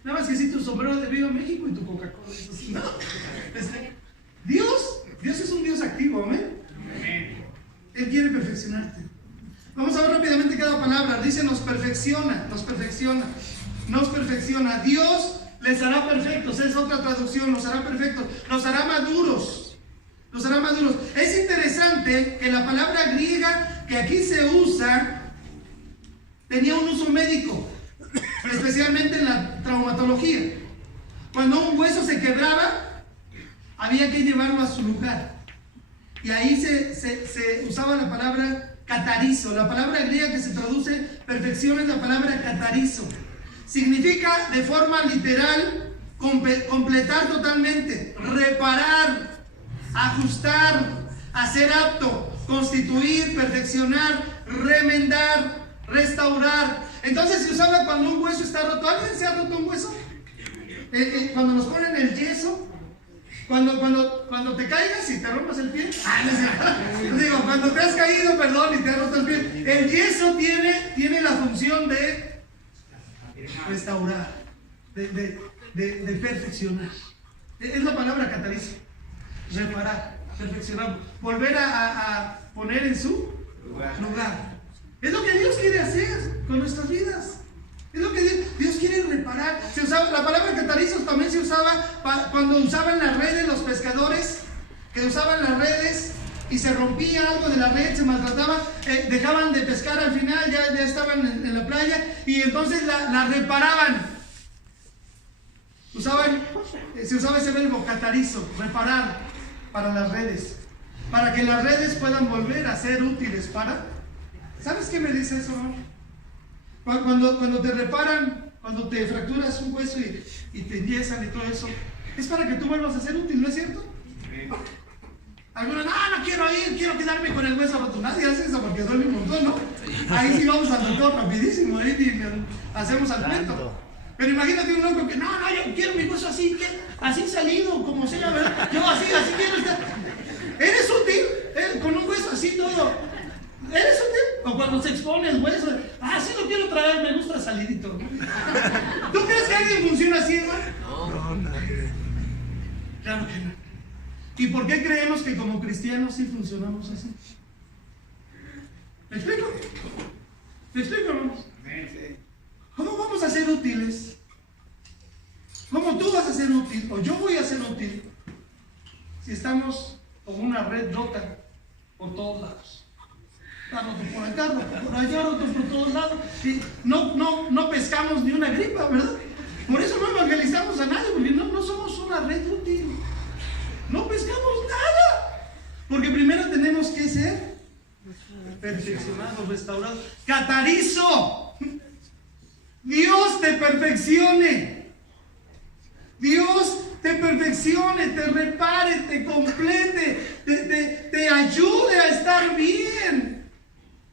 Nada más que si tu sombrero de Viva México y tu Coca-Cola, eso sí, ¿no? Dios es un Dios activo, ¿amén? Él quiere perfeccionarte. Vamos a ver rápidamente cada palabra. Dice nos perfecciona. Dios les hará perfectos. Es otra traducción, los hará perfectos. Los hará maduros. Es interesante que la palabra griega que aquí se usa tenía un uso médico, especialmente en la traumatología. Cuando un hueso se quebraba, había que llevarlo a su lugar. Y ahí se usaba la palabra catarizo. La palabra griega que se traduce perfección es la palabra catarizo. Significa de forma literal completar totalmente, reparar, ajustar, hacer apto, constituir, perfeccionar, remendar, restaurar. Entonces se usaba cuando un hueso está roto. ¿Alguien se ha roto un hueso? Cuando nos ponen el yeso. Cuando te caigas y te rompas el pie, digo, cuando te has caído, perdón, y te has roto el pie, el yeso tiene la función de restaurar, de perfeccionar. Es la palabra catarizo. Reparar, perfeccionar, volver a poner en su lugar. Es lo que Dios quiere hacer con nuestras vidas. Es lo que Dios quiere reparar. La palabra catarizo también se usaba cuando usaban las redes los pescadores, que usaban las redes y se rompía algo de la red, se maltrataba, dejaban de pescar al final, ya estaban en la playa y entonces la reparaban. Se usaba ese verbo catarizo, reparar para las redes, para que las redes puedan volver a ser útiles para... ¿Sabes qué me dice eso, no? Cuando te reparan, cuando te fracturas un hueso y te enyesan y todo eso, es para que tú vuelvas a ser útil, ¿no es cierto? Algunos, no quiero ir, quiero quedarme con el hueso roto. Nadie hace eso porque duele un montón, ¿no? Ahí sí vamos al doctor rapidísimo, ahí hacemos al cuento. Pero imagínate un loco que, no, yo quiero mi hueso así salido, como sea, ¿verdad? Yo así quiero estar. ¿Eres útil? Con un hueso así todo. ¿Eres útil? O cuando se expone el hueso, sí lo quiero traer, me gusta salidito. ¿Tú crees que alguien funciona así, hermano? No, nadie. Claro que no. ¿Y por qué creemos que como cristianos sí funcionamos así? ¿Me explico? Hermanos? ¿Cómo vamos a ser útiles? ¿Cómo tú vas a ser útil? O yo voy a ser útil si estamos como una red rota por todos lados. Está roto por acá, roto por allá, roto por todos lados. Y no pescamos ni una gripa, ¿verdad? Por eso no evangelizamos a nadie, porque no somos una red útil. No pescamos nada. Porque primero tenemos que ser perfeccionados, restaurados. Catarizo. Dios te perfeccione. Dios te perfeccione, te repare, te complete, te ayude a estar bien.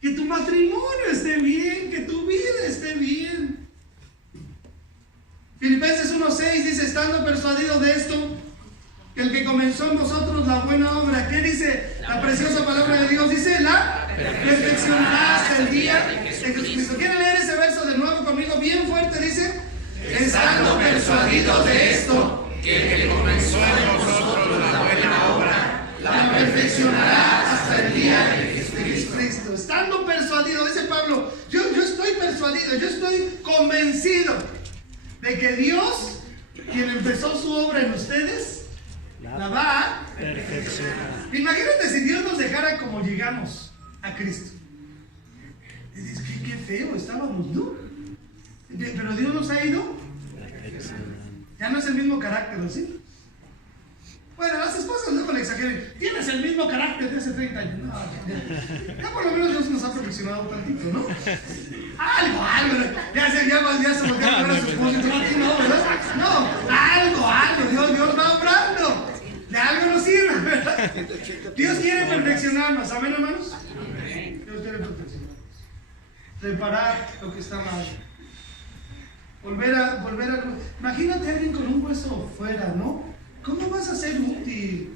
Que tu matrimonio esté bien, que tu vida esté bien. Filipenses 1:6 dice, estando persuadido de esto, que el que comenzó en vosotros la buena obra, ¿qué dice la preciosa palabra de Dios? Dice, la perfeccionará hasta el día de Jesucristo. ¿Quieren leer ese verso de nuevo conmigo? Bien fuerte, dice, estando persuadido de esto, que el que comenzó en vosotros la buena obra, la perfeccionará hasta el día de Jesucristo. Estando persuadido, dice Pablo, yo estoy persuadido, yo estoy convencido de que Dios, quien empezó su obra en ustedes, la va a Imagínate si Dios nos dejara como llegamos a Cristo. Y dices, qué feo estábamos, ¿no? Pero Dios nos ha ido. Ya no es el mismo carácter, ¿sí? Bueno, las esposas luego le exageren. Tienes el mismo carácter de hace 30 años. No, ya por lo menos Dios nos ha perfeccionado tantito, ¿no? Algo. Ya se voltearon a ver a su esposa y dijo, aquí no, ¿verdad? No, algo. Dios va obrando. De algo nos sirve, ¿verdad? Dios quiere perfeccionarnos. ¿Amén, hermanos? Dios quiere perfeccionarnos. Reparar lo que está mal. Volver a... Imagínate a alguien con un hueso fuera, ¿no? ¿Cómo vas a ser útil?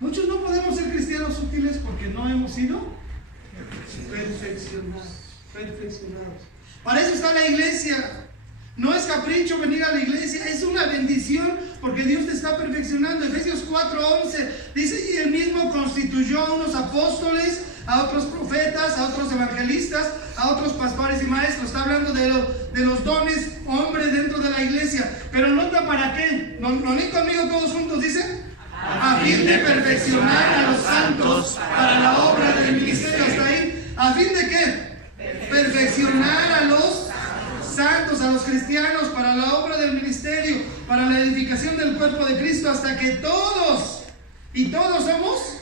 Muchos no podemos ser cristianos útiles porque no hemos sido perfeccionados. Para eso está la iglesia. No es capricho venir a la iglesia, es una bendición porque Dios te está perfeccionando. Efesios 4:11 dice, y Él mismo constituyó a unos apóstoles, a otros profetas, a otros evangelistas, a otros pastores y maestros. Está hablando de los dones hombres dentro de la iglesia. Pero nota para qué. ¿No ni conmigo todos juntos? Dice, a fin de perfeccionar a los santos para la obra del ministerio. Hasta ahí. ¿A fin de qué? Perfeccionar a los santos, a los cristianos para la obra del ministerio, para la edificación del cuerpo de Cristo, hasta que todos, y todos somos,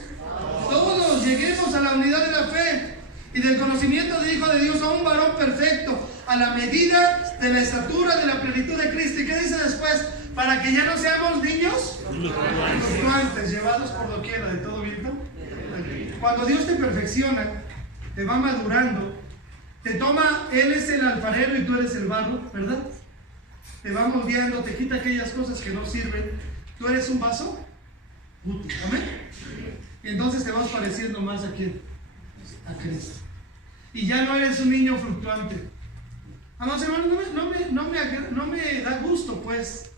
todos lleguemos a la unidad de la fe y del conocimiento del Hijo de Dios, a un varón perfecto, a la medida de la estatura de la plenitud de Cristo. ¿Y qué dice después? Para que ya no seamos niños fluctuantes, llevados por doquiera de todo viento. Cuando Dios te perfecciona, te va madurando, te toma, Él es el alfarero y tú eres el barro, ¿verdad? Te va moldeando, te quita aquellas cosas que no sirven. Tú eres un vaso útil, ¿amén? Y entonces te vas pareciendo más a quién, a Cristo. Y ya no eres un niño fluctuante. Amados hermanos, no me da gusto, pues,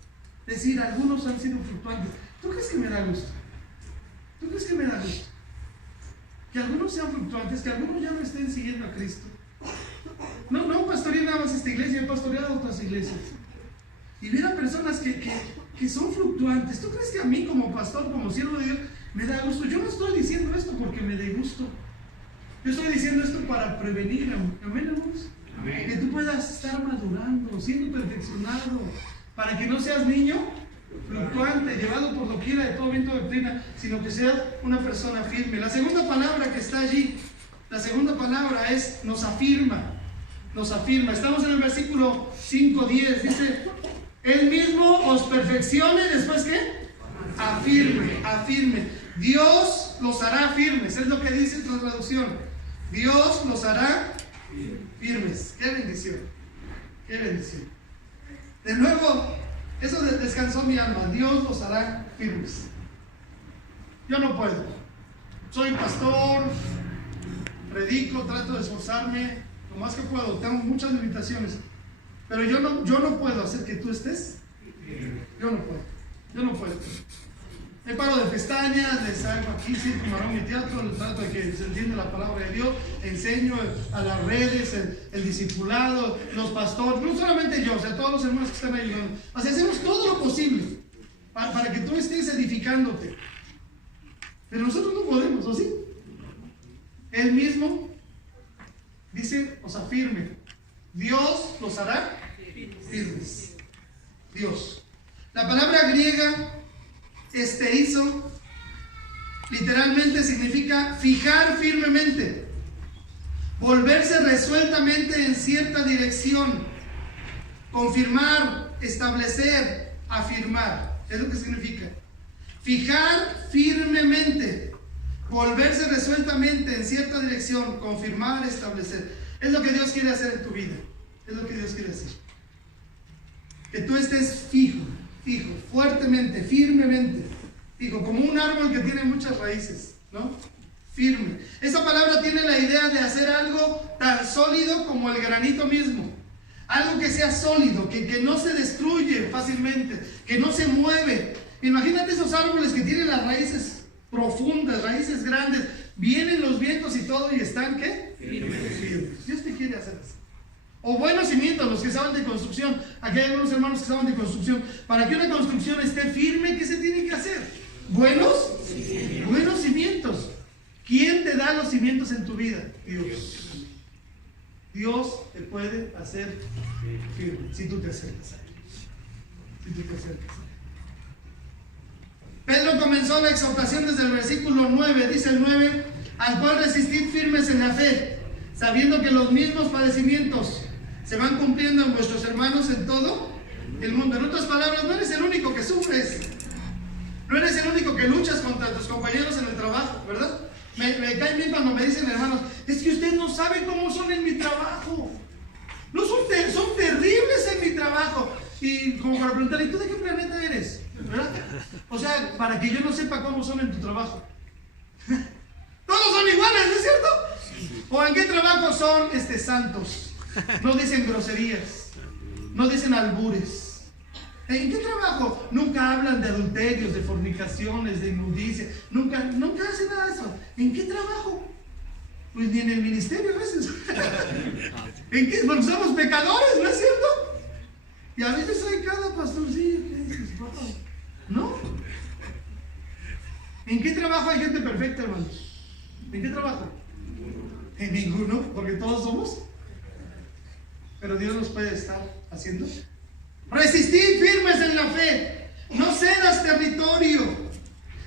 decir, algunos han sido fluctuantes. ¿Tú crees que me da gusto? Que algunos sean fluctuantes, que algunos ya no estén siguiendo a Cristo. No pastoreé nada más esta iglesia, he pastoreado otras iglesias. Y ver a personas que son fluctuantes. ¿Tú crees que a mí como pastor, como siervo de Dios, me da gusto? Yo no estoy diciendo esto porque me dé gusto. Yo estoy diciendo esto para prevenir. ¿Amén, hermanos? Amén. Que tú puedas estar madurando, siendo perfeccionado, para que no seas niño fluctuante, llevado por doquiera de todo viento de doctrina, sino que seas una persona firme. La segunda palabra que está allí, la segunda palabra es nos afirma. Estamos en el versículo 5:10, dice, Él mismo os perfeccione, ¿después qué? Afirme. Dios los hará firmes, es lo que dice en la traducción. Dios los hará firmes. Qué bendición. De nuevo, eso descansó mi alma. Dios los hará firmes. Yo no puedo. Soy pastor, predico, trato de esforzarme lo más que puedo, tengo muchas limitaciones, pero yo no puedo hacer que tú estés. Yo no puedo. Me paro de pestañas, les hago aquí circo, marón y teatro, les trato de que se entienda la palabra de Dios, enseño a las redes, el discipulado, los pastores, no solamente yo, o sea, todos los hermanos que están ayudando. O sea, hacemos todo lo posible para que tú estés edificándote. Pero nosotros no podemos, ¿o sí? Él mismo dice, os afirme. Dios los hará firmes. Dios. La palabra griega esteizo literalmente significa fijar firmemente, volverse resueltamente en cierta dirección, confirmar, establecer, afirmar. Es lo que significa. Fijar firmemente, volverse resueltamente en cierta dirección, confirmar, establecer. Es lo que Dios quiere hacer en tu vida. Es lo que Dios quiere hacer. Que tú estés fijo, fuertemente, firmemente, fijo, como un árbol que tiene muchas raíces, ¿no? Firme. Esa palabra tiene la idea de hacer algo tan sólido como el granito mismo. Algo que sea sólido, que no se destruye fácilmente, que no se mueve. Imagínate esos árboles que tienen las raíces profundas, raíces grandes, vienen los vientos y todo y están, ¿qué? Firmes. Dios te quiere hacer así. O buenos cimientos, los que saben de construcción. Aquí hay algunos hermanos que saben de construcción. Para que una construcción esté firme, ¿qué se tiene que hacer? buenos cimientos. ¿Quién te da los cimientos en tu vida? Dios. Dios te puede hacer firme si tú te acercas a Él. Si tú te acercas a Él. Pedro comenzó la exhortación desde el versículo 9, dice el 9, al cual resistid firmes en la fe, sabiendo que los mismos padecimientos se van cumpliendo en vuestros hermanos en todo el mundo. En otras palabras, no eres el único que sufres, no eres el único que luchas contra tus compañeros en el trabajo, ¿verdad? Me cae bien cuando me dicen, hermanos, es que usted no sabe cómo son en mi trabajo. No son terribles en mi trabajo. Y como para preguntar, ¿y tú de qué planeta eres? ¿Verdad? O sea, para que yo no sepa cómo son en tu trabajo. Todos son iguales, ¿no es cierto? ¿O en qué trabajo son santos? No dicen groserías, no dicen albures. ¿En qué trabajo? Nunca hablan de adulterios, de fornicaciones, de inmundicia. Nunca hacen nada de eso. ¿En qué trabajo? Pues ni en el ministerio a veces. ¿En qué? Porque somos pecadores, ¿no es cierto? Y a veces hay cada pastorcillo que dices, wow, ¿no? ¿En qué trabajo hay gente perfecta, hermanos? ¿En qué trabajo? En ninguno, porque todos somos. Pero Dios nos puede estar haciendo. Resistid firmes en la fe, no cedas territorio.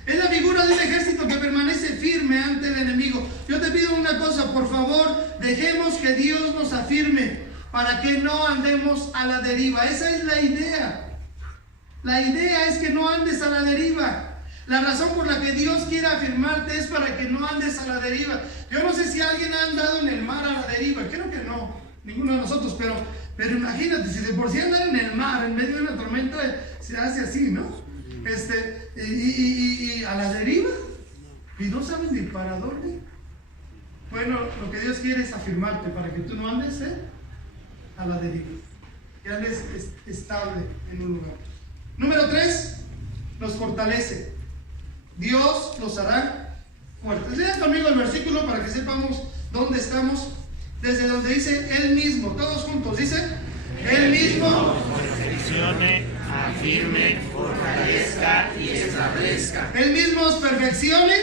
Es la figura de un ejército que permanece firme ante el enemigo. Yo te pido una cosa, por favor, dejemos que Dios nos afirme para que no andemos a la deriva. Esa es la idea. La idea es que no andes a la deriva. La razón por la que Dios quiere afirmarte es para que no andes a la deriva. Yo no sé si alguien ha andado en el mar a la deriva, creo que no, ninguno de nosotros, pero imagínate, si de por sí andar en el mar, en medio de una tormenta, se hace así, ¿no? Y a la deriva, y no sabes ni para dónde. Bueno, lo que Dios quiere es afirmarte para que tú no andes a la deriva, que andes estable en un lugar. Número 3, los fortalece. Dios los hará fuertes. Lean conmigo el versículo para que sepamos dónde estamos. Desde donde dice Él mismo, todos juntos, dice Él mismo perfeccione, afirme, fortalezca y establezca. Él mismo os perfeccione,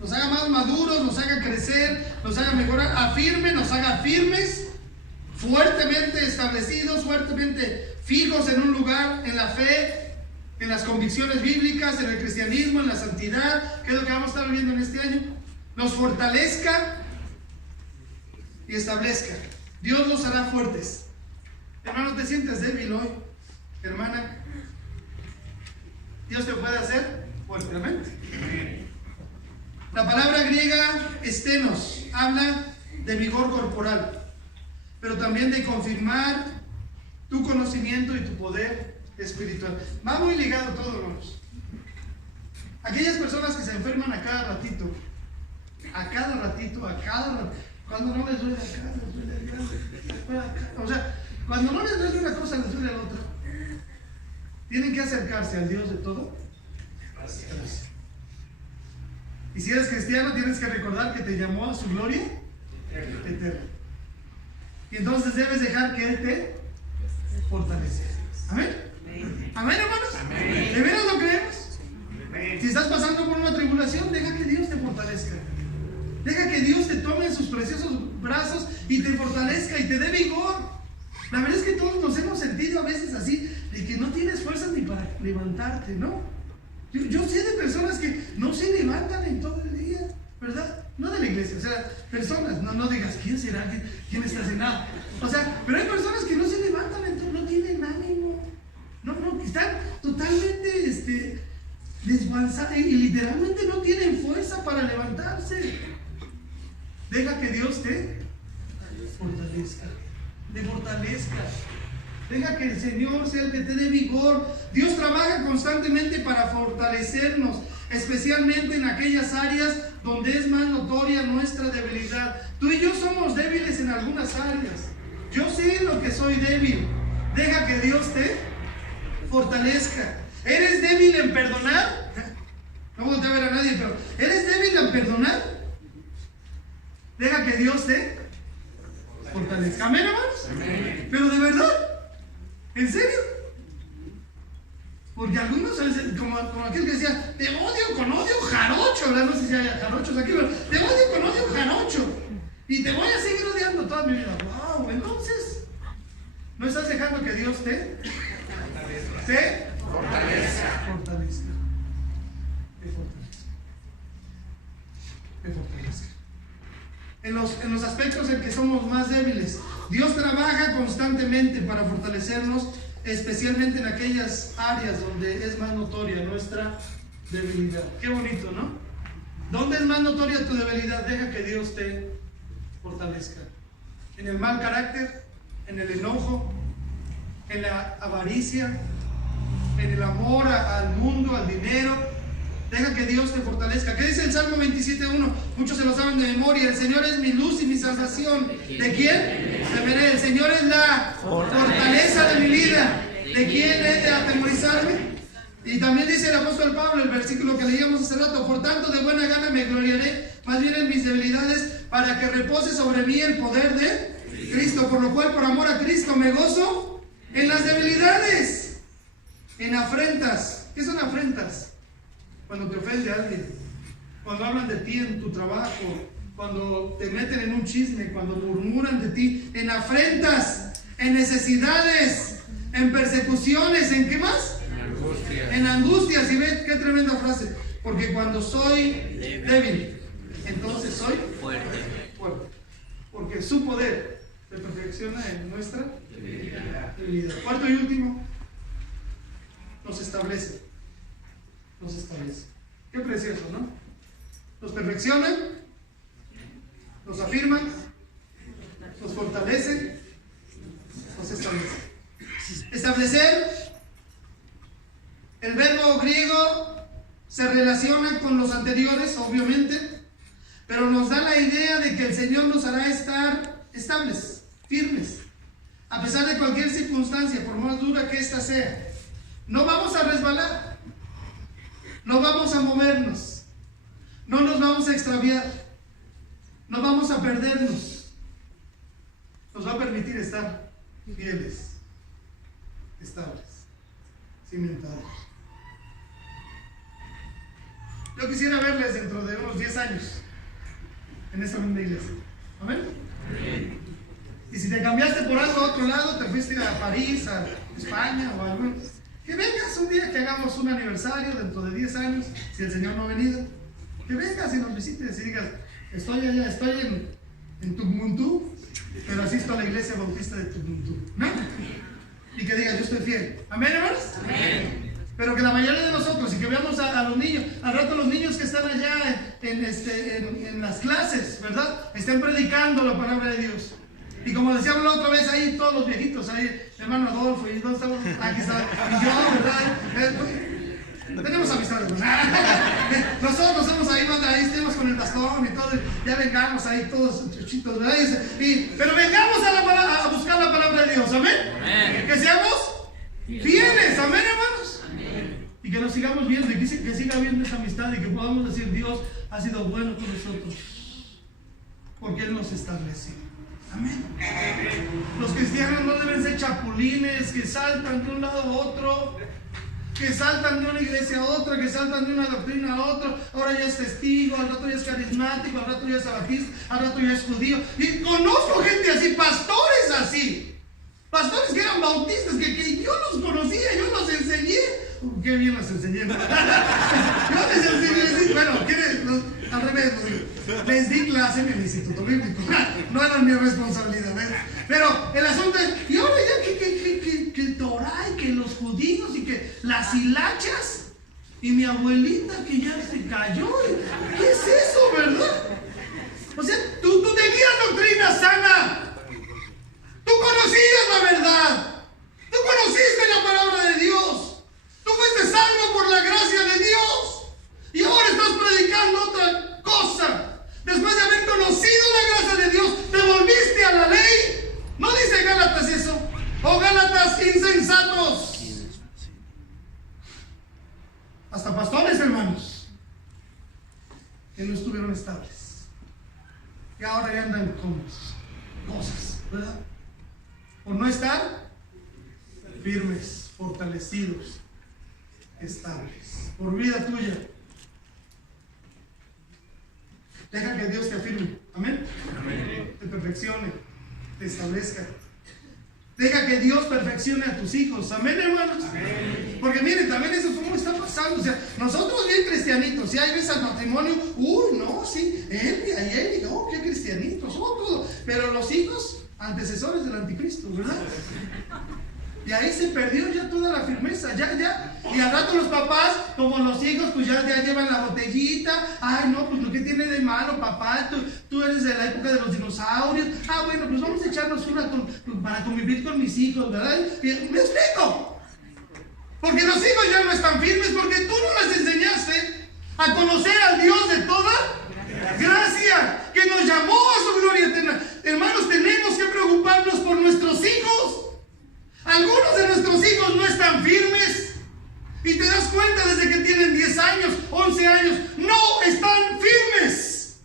nos haga más maduros, nos haga crecer, nos haga mejorar, afirme, nos haga firmes, fuertemente establecidos, fuertemente fijos en un lugar, en la fe, en las convicciones bíblicas, en el cristianismo, en la santidad, que es lo que vamos a estar viendo en este año. Nos fortalezca y establezca. Dios los hará fuertes. Hermano, ¿te sientes débil hoy? Hermana, Dios te puede hacer fuertemente. La palabra griega estenos habla de vigor corporal, pero también de confirmar tu conocimiento y tu poder espiritual. Va muy ligado todo, hermanos. Aquellas personas que se enferman a cada ratito, cuando no les duele acá, les duele acá. O sea, cuando no les duele una cosa, les duele la otra. Tienen que acercarse al Dios de todo. Y si eres cristiano, tienes que recordar que te llamó a su gloria eterna. Y entonces debes dejar que Él te fortalece. Amén. Amén, hermanos. Amén. ¿De veras lo creemos? Amén. Si estás pasando por una tribulación, deja que Dios te fortalezca. Deja que Dios te tome en sus preciosos brazos y te fortalezca y te dé vigor. La verdad es que todos nos hemos sentido a veces así, de que no tienes fuerzas ni para levantarte, ¿no? Yo sé de personas que no se levantan en todo el día, ¿verdad? No de la iglesia, o sea, personas, no digas, ¿quién será? ¿Quién está haciendo nada? O sea, pero hay personas que no se levantan, entonces no tienen ánimo. No, están totalmente desguanzadas y literalmente no tienen fuerza para levantarse. Deja que Dios te fortalezca, te fortalezca. Deja que el Señor sea el que te dé vigor. Dios trabaja constantemente para fortalecernos, especialmente en aquellas áreas donde es más notoria nuestra debilidad. Tú y yo somos débiles en algunas áreas. Yo sé lo que soy débil. Deja que Dios te fortalezca. ¿Eres débil en perdonar? No volteo a ver a nadie, pero ¿eres débil en perdonar? Deja que Dios te fortalezca. ¿Amén, hermanos? Amén. Pero de verdad, ¿en serio? Porque algunos, como aquel que decía, te odio con odio jarocho, ¿verdad? No sé si hay jarochos aquí, pero te odio con odio jarocho. Y te voy a seguir odiando toda mi vida. ¡Wow! Entonces, ¿no estás dejando que Dios te fortalezca? En los aspectos en que somos más débiles, Dios trabaja constantemente para fortalecernos, especialmente en aquellas áreas donde es más notoria nuestra debilidad. Qué bonito, ¿no? ¿Dónde es más notoria tu debilidad? Deja que Dios te fortalezca. En el mal carácter, en el enojo, en la avaricia, en el amor al mundo, al dinero. Deja que Dios te fortalezca. ¿Qué dice el Salmo 27:1? Muchos se lo saben de memoria. El Señor es mi luz y mi salvación. ¿De quién? Temeré. El Señor es la fortaleza de mi vida. ¿De quién he de atemorizarme? Y también dice el apóstol Pablo, el versículo que leíamos hace rato: por tanto, de buena gana me gloriaré más bien en mis debilidades, para que repose sobre mí el poder de Cristo. Por lo cual, por amor a Cristo, me gozo en las debilidades, en afrentas. ¿Qué son afrentas? Cuando te ofende a alguien, cuando hablan de ti en tu trabajo, cuando te meten en un chisme, cuando murmuran de ti, en afrentas, en necesidades, en persecuciones, ¿en qué más? En angustias. Y ve qué tremenda frase. Porque cuando soy débil, entonces soy fuerte. Porque su poder se perfecciona en nuestra debilidad. Cuarto y último, nos establece. Qué precioso, ¿no? Nos perfecciona, nos afirma, nos fortalece, nos establece. Establecer, el verbo griego se relaciona con los anteriores, obviamente, pero nos da la idea de que el Señor nos hará estar estables, firmes, a pesar de cualquier circunstancia, por más dura que ésta sea. No vamos a resbalar. No vamos a movernos, no nos vamos a extraviar, no vamos a perdernos. Nos va a permitir estar fieles, estables, cimentados. Yo quisiera verles dentro de unos 10 años en esta misma iglesia. ¿Amén? Y si te cambiaste por algo a otro lado, te fuiste a París, a España o algo, que vengas un día que hagamos un aniversario dentro de 10 años, si el Señor no ha venido. Que vengas y nos visites y digas: estoy allá, estoy en Tugmuntú, pero asisto a la iglesia bautista de Tugmuntú, ¿no? Y que digas: yo estoy fiel. ¿Amén, hermanos? Amén. Pero que la mayoría de nosotros, y que veamos a los niños, al rato los niños que están allá en las clases, ¿verdad?, estén predicando la palabra de Dios. Y como decíamos la otra vez, ahí todos los viejitos, ahí, hermano Adolfo, y ¿dónde estamos? Aquí está, y yo, ¿verdad? Tenemos amistades, ¿verdad? Nosotros somos ahí, ahí estemos con el bastón y todo, ya vengamos ahí todos chuchitos, ¿verdad? Pero vengamos a buscar la palabra de Dios, ¿amén? Amén. Que seamos fieles, ¿amén, hermanos? Amén. Y que nos sigamos viendo, y que siga habiendo esa amistad, y que podamos decir: Dios ha sido bueno con nosotros, porque Él nos estableció. Amén. Los cristianos no deben ser chapulines que saltan de un lado a otro, que saltan de una iglesia a otra, que saltan de una doctrina a otra. Ahora ya es testigo, al rato ya es carismático, al rato ya es sabatista, al rato ya es judío. Y conozco gente así, pastores así, pastores que eran bautistas, que yo los conocía, yo los enseñé. Qué bien los enseñé. Yo les enseñé, bueno, al revés, les di clase en el Instituto Bíblico. No era mi responsabilidad, ¿ves? Pero el asunto es: y ahora ya que el Torah, y que los judíos, y que las hilachas, y mi abuelita que ya se cayó. ¿Qué es eso, verdad? O sea, tú tenías doctrina sana, tú conocías la verdad, tú conociste la palabra de Dios, tú fuiste salvo por la gracia de Dios, y ahora estás predicando otra cosa. Después de haber conocido la gracia de Dios, te volviste a la ley. ¿No dice Gálatas eso? ¡Oh, Gálatas insensatos! Hasta pastores, hermanos, que no estuvieron estables, y ahora ya andan con cosas, ¿verdad? Por no estar firmes, fortalecidos, estables. Por vida tuya. Deja que Dios te afirme. Amén. Amén. Te perfeccione, te establezca. Deja que Dios perfeccione a tus hijos. Amén, hermanos. Amén. Porque miren, también eso cómo está pasando. O sea, nosotros bien cristianitos, si hay veces al matrimonio, no, sí, él, no, qué cristianitos, todo. Pero los hijos, antecesores del anticristo, ¿verdad? Y ahí se perdió ya toda la firmeza, ya. Y al rato los papás, como los hijos, pues ya llevan la botellita. Ay, no, pues lo que tiene de malo, papá, tú eres de la época de los dinosaurios. Bueno, pues vamos a echarnos una para convivir con mis hijos, ¿verdad? ¿Me explico? Porque los hijos ya no están firmes, porque tú no les enseñaste a conocer al Dios de toda gracia, que nos llamó a su gloria eterna. Hermanos, tenemos que preocuparnos por nuestros hijos. Algunos de nuestros hijos no están firmes y te das cuenta desde que tienen 10 años, 11 años, no están firmes.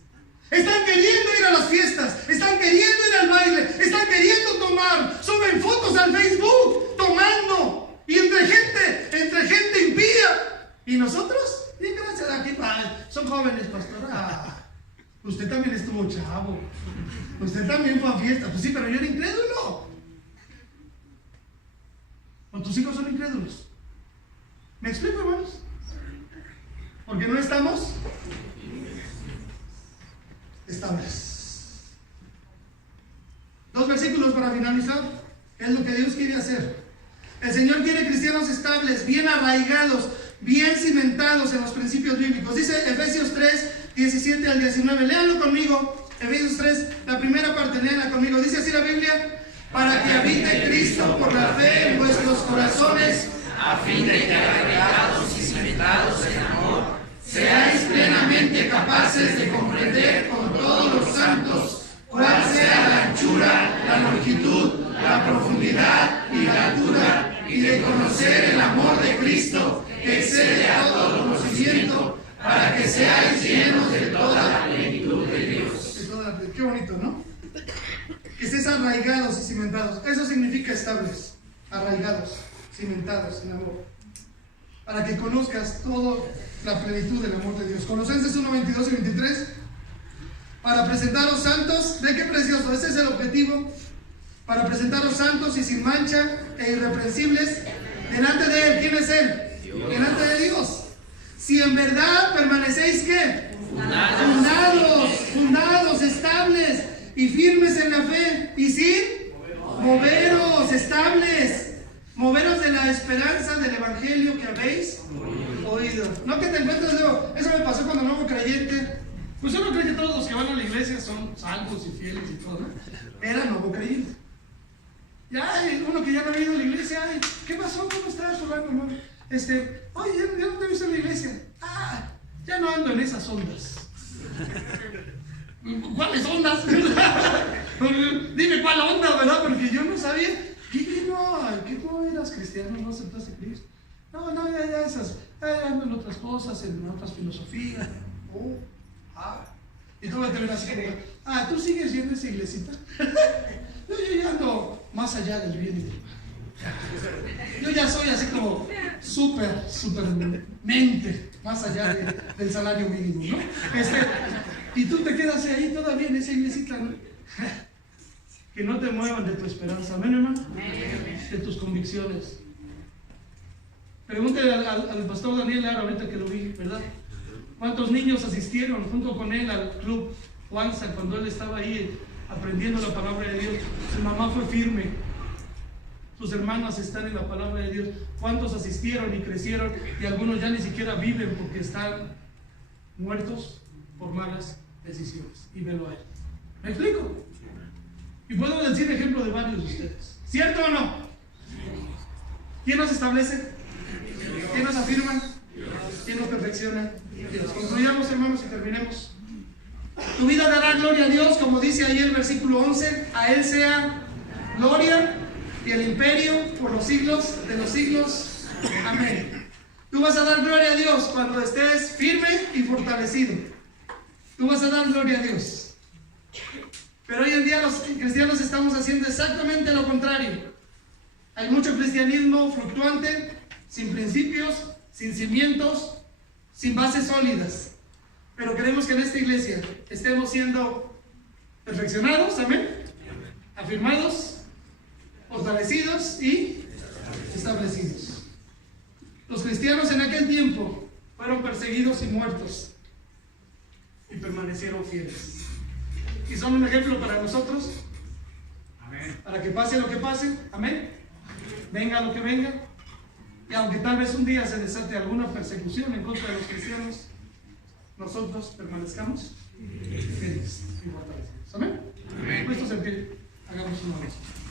Están queriendo ir a las fiestas, están queriendo ir al baile, están queriendo tomar, suben fotos al Facebook tomando y entre gente impía. ¿Y nosotros? Bien, gracias a aquí, son jóvenes, pastora. Usted también estuvo chavo, usted también fue a fiesta. Pues sí, pero yo era incrédulo. ¿O tus hijos son incrédulos? ¿Me explico, hermanos? Porque no estamos estables. 2 versículos para finalizar. ¿Qué es lo que Dios quiere hacer? El Señor quiere cristianos estables, bien arraigados, bien cimentados en los principios bíblicos. Dice Efesios 3, 17 al 19. Léanlo conmigo. Efesios 3, la primera parte, léanla conmigo. Dice así la Biblia: para que habite Cristo por la fe en vuestros corazones, a fin de que, arraigados y cimentados en amor, seáis plenamente capaces de comprender con todos los santos cuál sea la anchura, la longitud, la profundidad y la altura, y de conocer el amor de Cristo, que excede a todo conocimiento, para que seáis llenos de toda la plenitud de Dios. Qué bonito, ¿no? Que estés arraigados y cimentados. Eso significa estables, arraigados, cimentados en amor. Para que conozcas toda la plenitud del amor de Dios. Colosenses 1, 22 y 23. Para presentaros santos, ve qué precioso, ese es el objetivo. Para presentaros santos y sin mancha e irreprensibles delante de Él. ¿Quién es Él? Dios. Delante de Dios. Si en verdad permanecéis, ¿qué? Fundados, estables y firmes en la fe, y sin moveros, estables, moveros de la esperanza del evangelio que habéis oído. No que te encuentres luego, eso me pasó cuando no fui creyente. Pues uno cree que todos los que van a la iglesia son salvos y fieles y todo, ¿no? Era nuevo creyente. Ya uno que ya no ha ido a la iglesia, ¿qué pasó? ¿Cómo estás, fulano? Oye, ya no te he visto en la iglesia. Ya no ando en esas ondas. ¿Cuáles ondas? Dime cuál onda, ¿verdad? Porque yo no sabía. ¿Qué no eras cristiano? ¿No aceptaste a Cristo? No, ya esas. Ando en otras cosas, en otras filosofías. Y tú te ven así como, ¿tú sigues yendo a esa iglesita? Yo ya ando más allá del bien y del mal. Yo ya soy así como súper mente, más allá del salario mínimo, ¿no? Y tú te quedas ahí todavía en esa iglesita, ¿no? Que no te muevan de tu esperanza, ¿amén, hermano? De tus convicciones. Pregúntale al pastor Daniel Lara, ahorita que lo vi, ¿verdad? ¿Cuántos niños asistieron junto con él al club Juanza cuando él estaba ahí aprendiendo la palabra de Dios? Su mamá fue firme, sus hermanas están en la palabra de Dios. ¿Cuántos asistieron y crecieron? Y algunos ya ni siquiera viven porque están muertos por malas decisiones. Y velo a él. ¿Me explico? Y puedo decir ejemplo de varios de ustedes. ¿Cierto o no? ¿Quién nos establece? ¿Quién nos afirma? ¿Quién nos perfecciona? Dios. Concluyamos, hermanos, y terminemos. Tu vida dará gloria a Dios, como dice ahí el versículo 11. A Él sea gloria y el imperio por los siglos de los siglos. Amén. Tú vas a dar gloria a Dios cuando estés firme y fortalecido. Tú vas a dar gloria a Dios. Pero hoy en día los cristianos estamos haciendo exactamente lo contrario. Hay mucho cristianismo fluctuante, sin principios, sin cimientos, sin bases sólidas. Pero queremos que en esta iglesia estemos siendo perfeccionados, amén, afirmados, fortalecidos y establecidos. Los cristianos en aquel tiempo fueron perseguidos y muertos y permanecieron fieles. Y son un ejemplo para nosotros, amén, para que pase lo que pase, amén, venga lo que venga, y aunque tal vez un día se desate alguna persecución en contra de los cristianos, nosotros permanezcamos fieles y fortalecidos. Amén. Puestos en pie, hagamos una oración.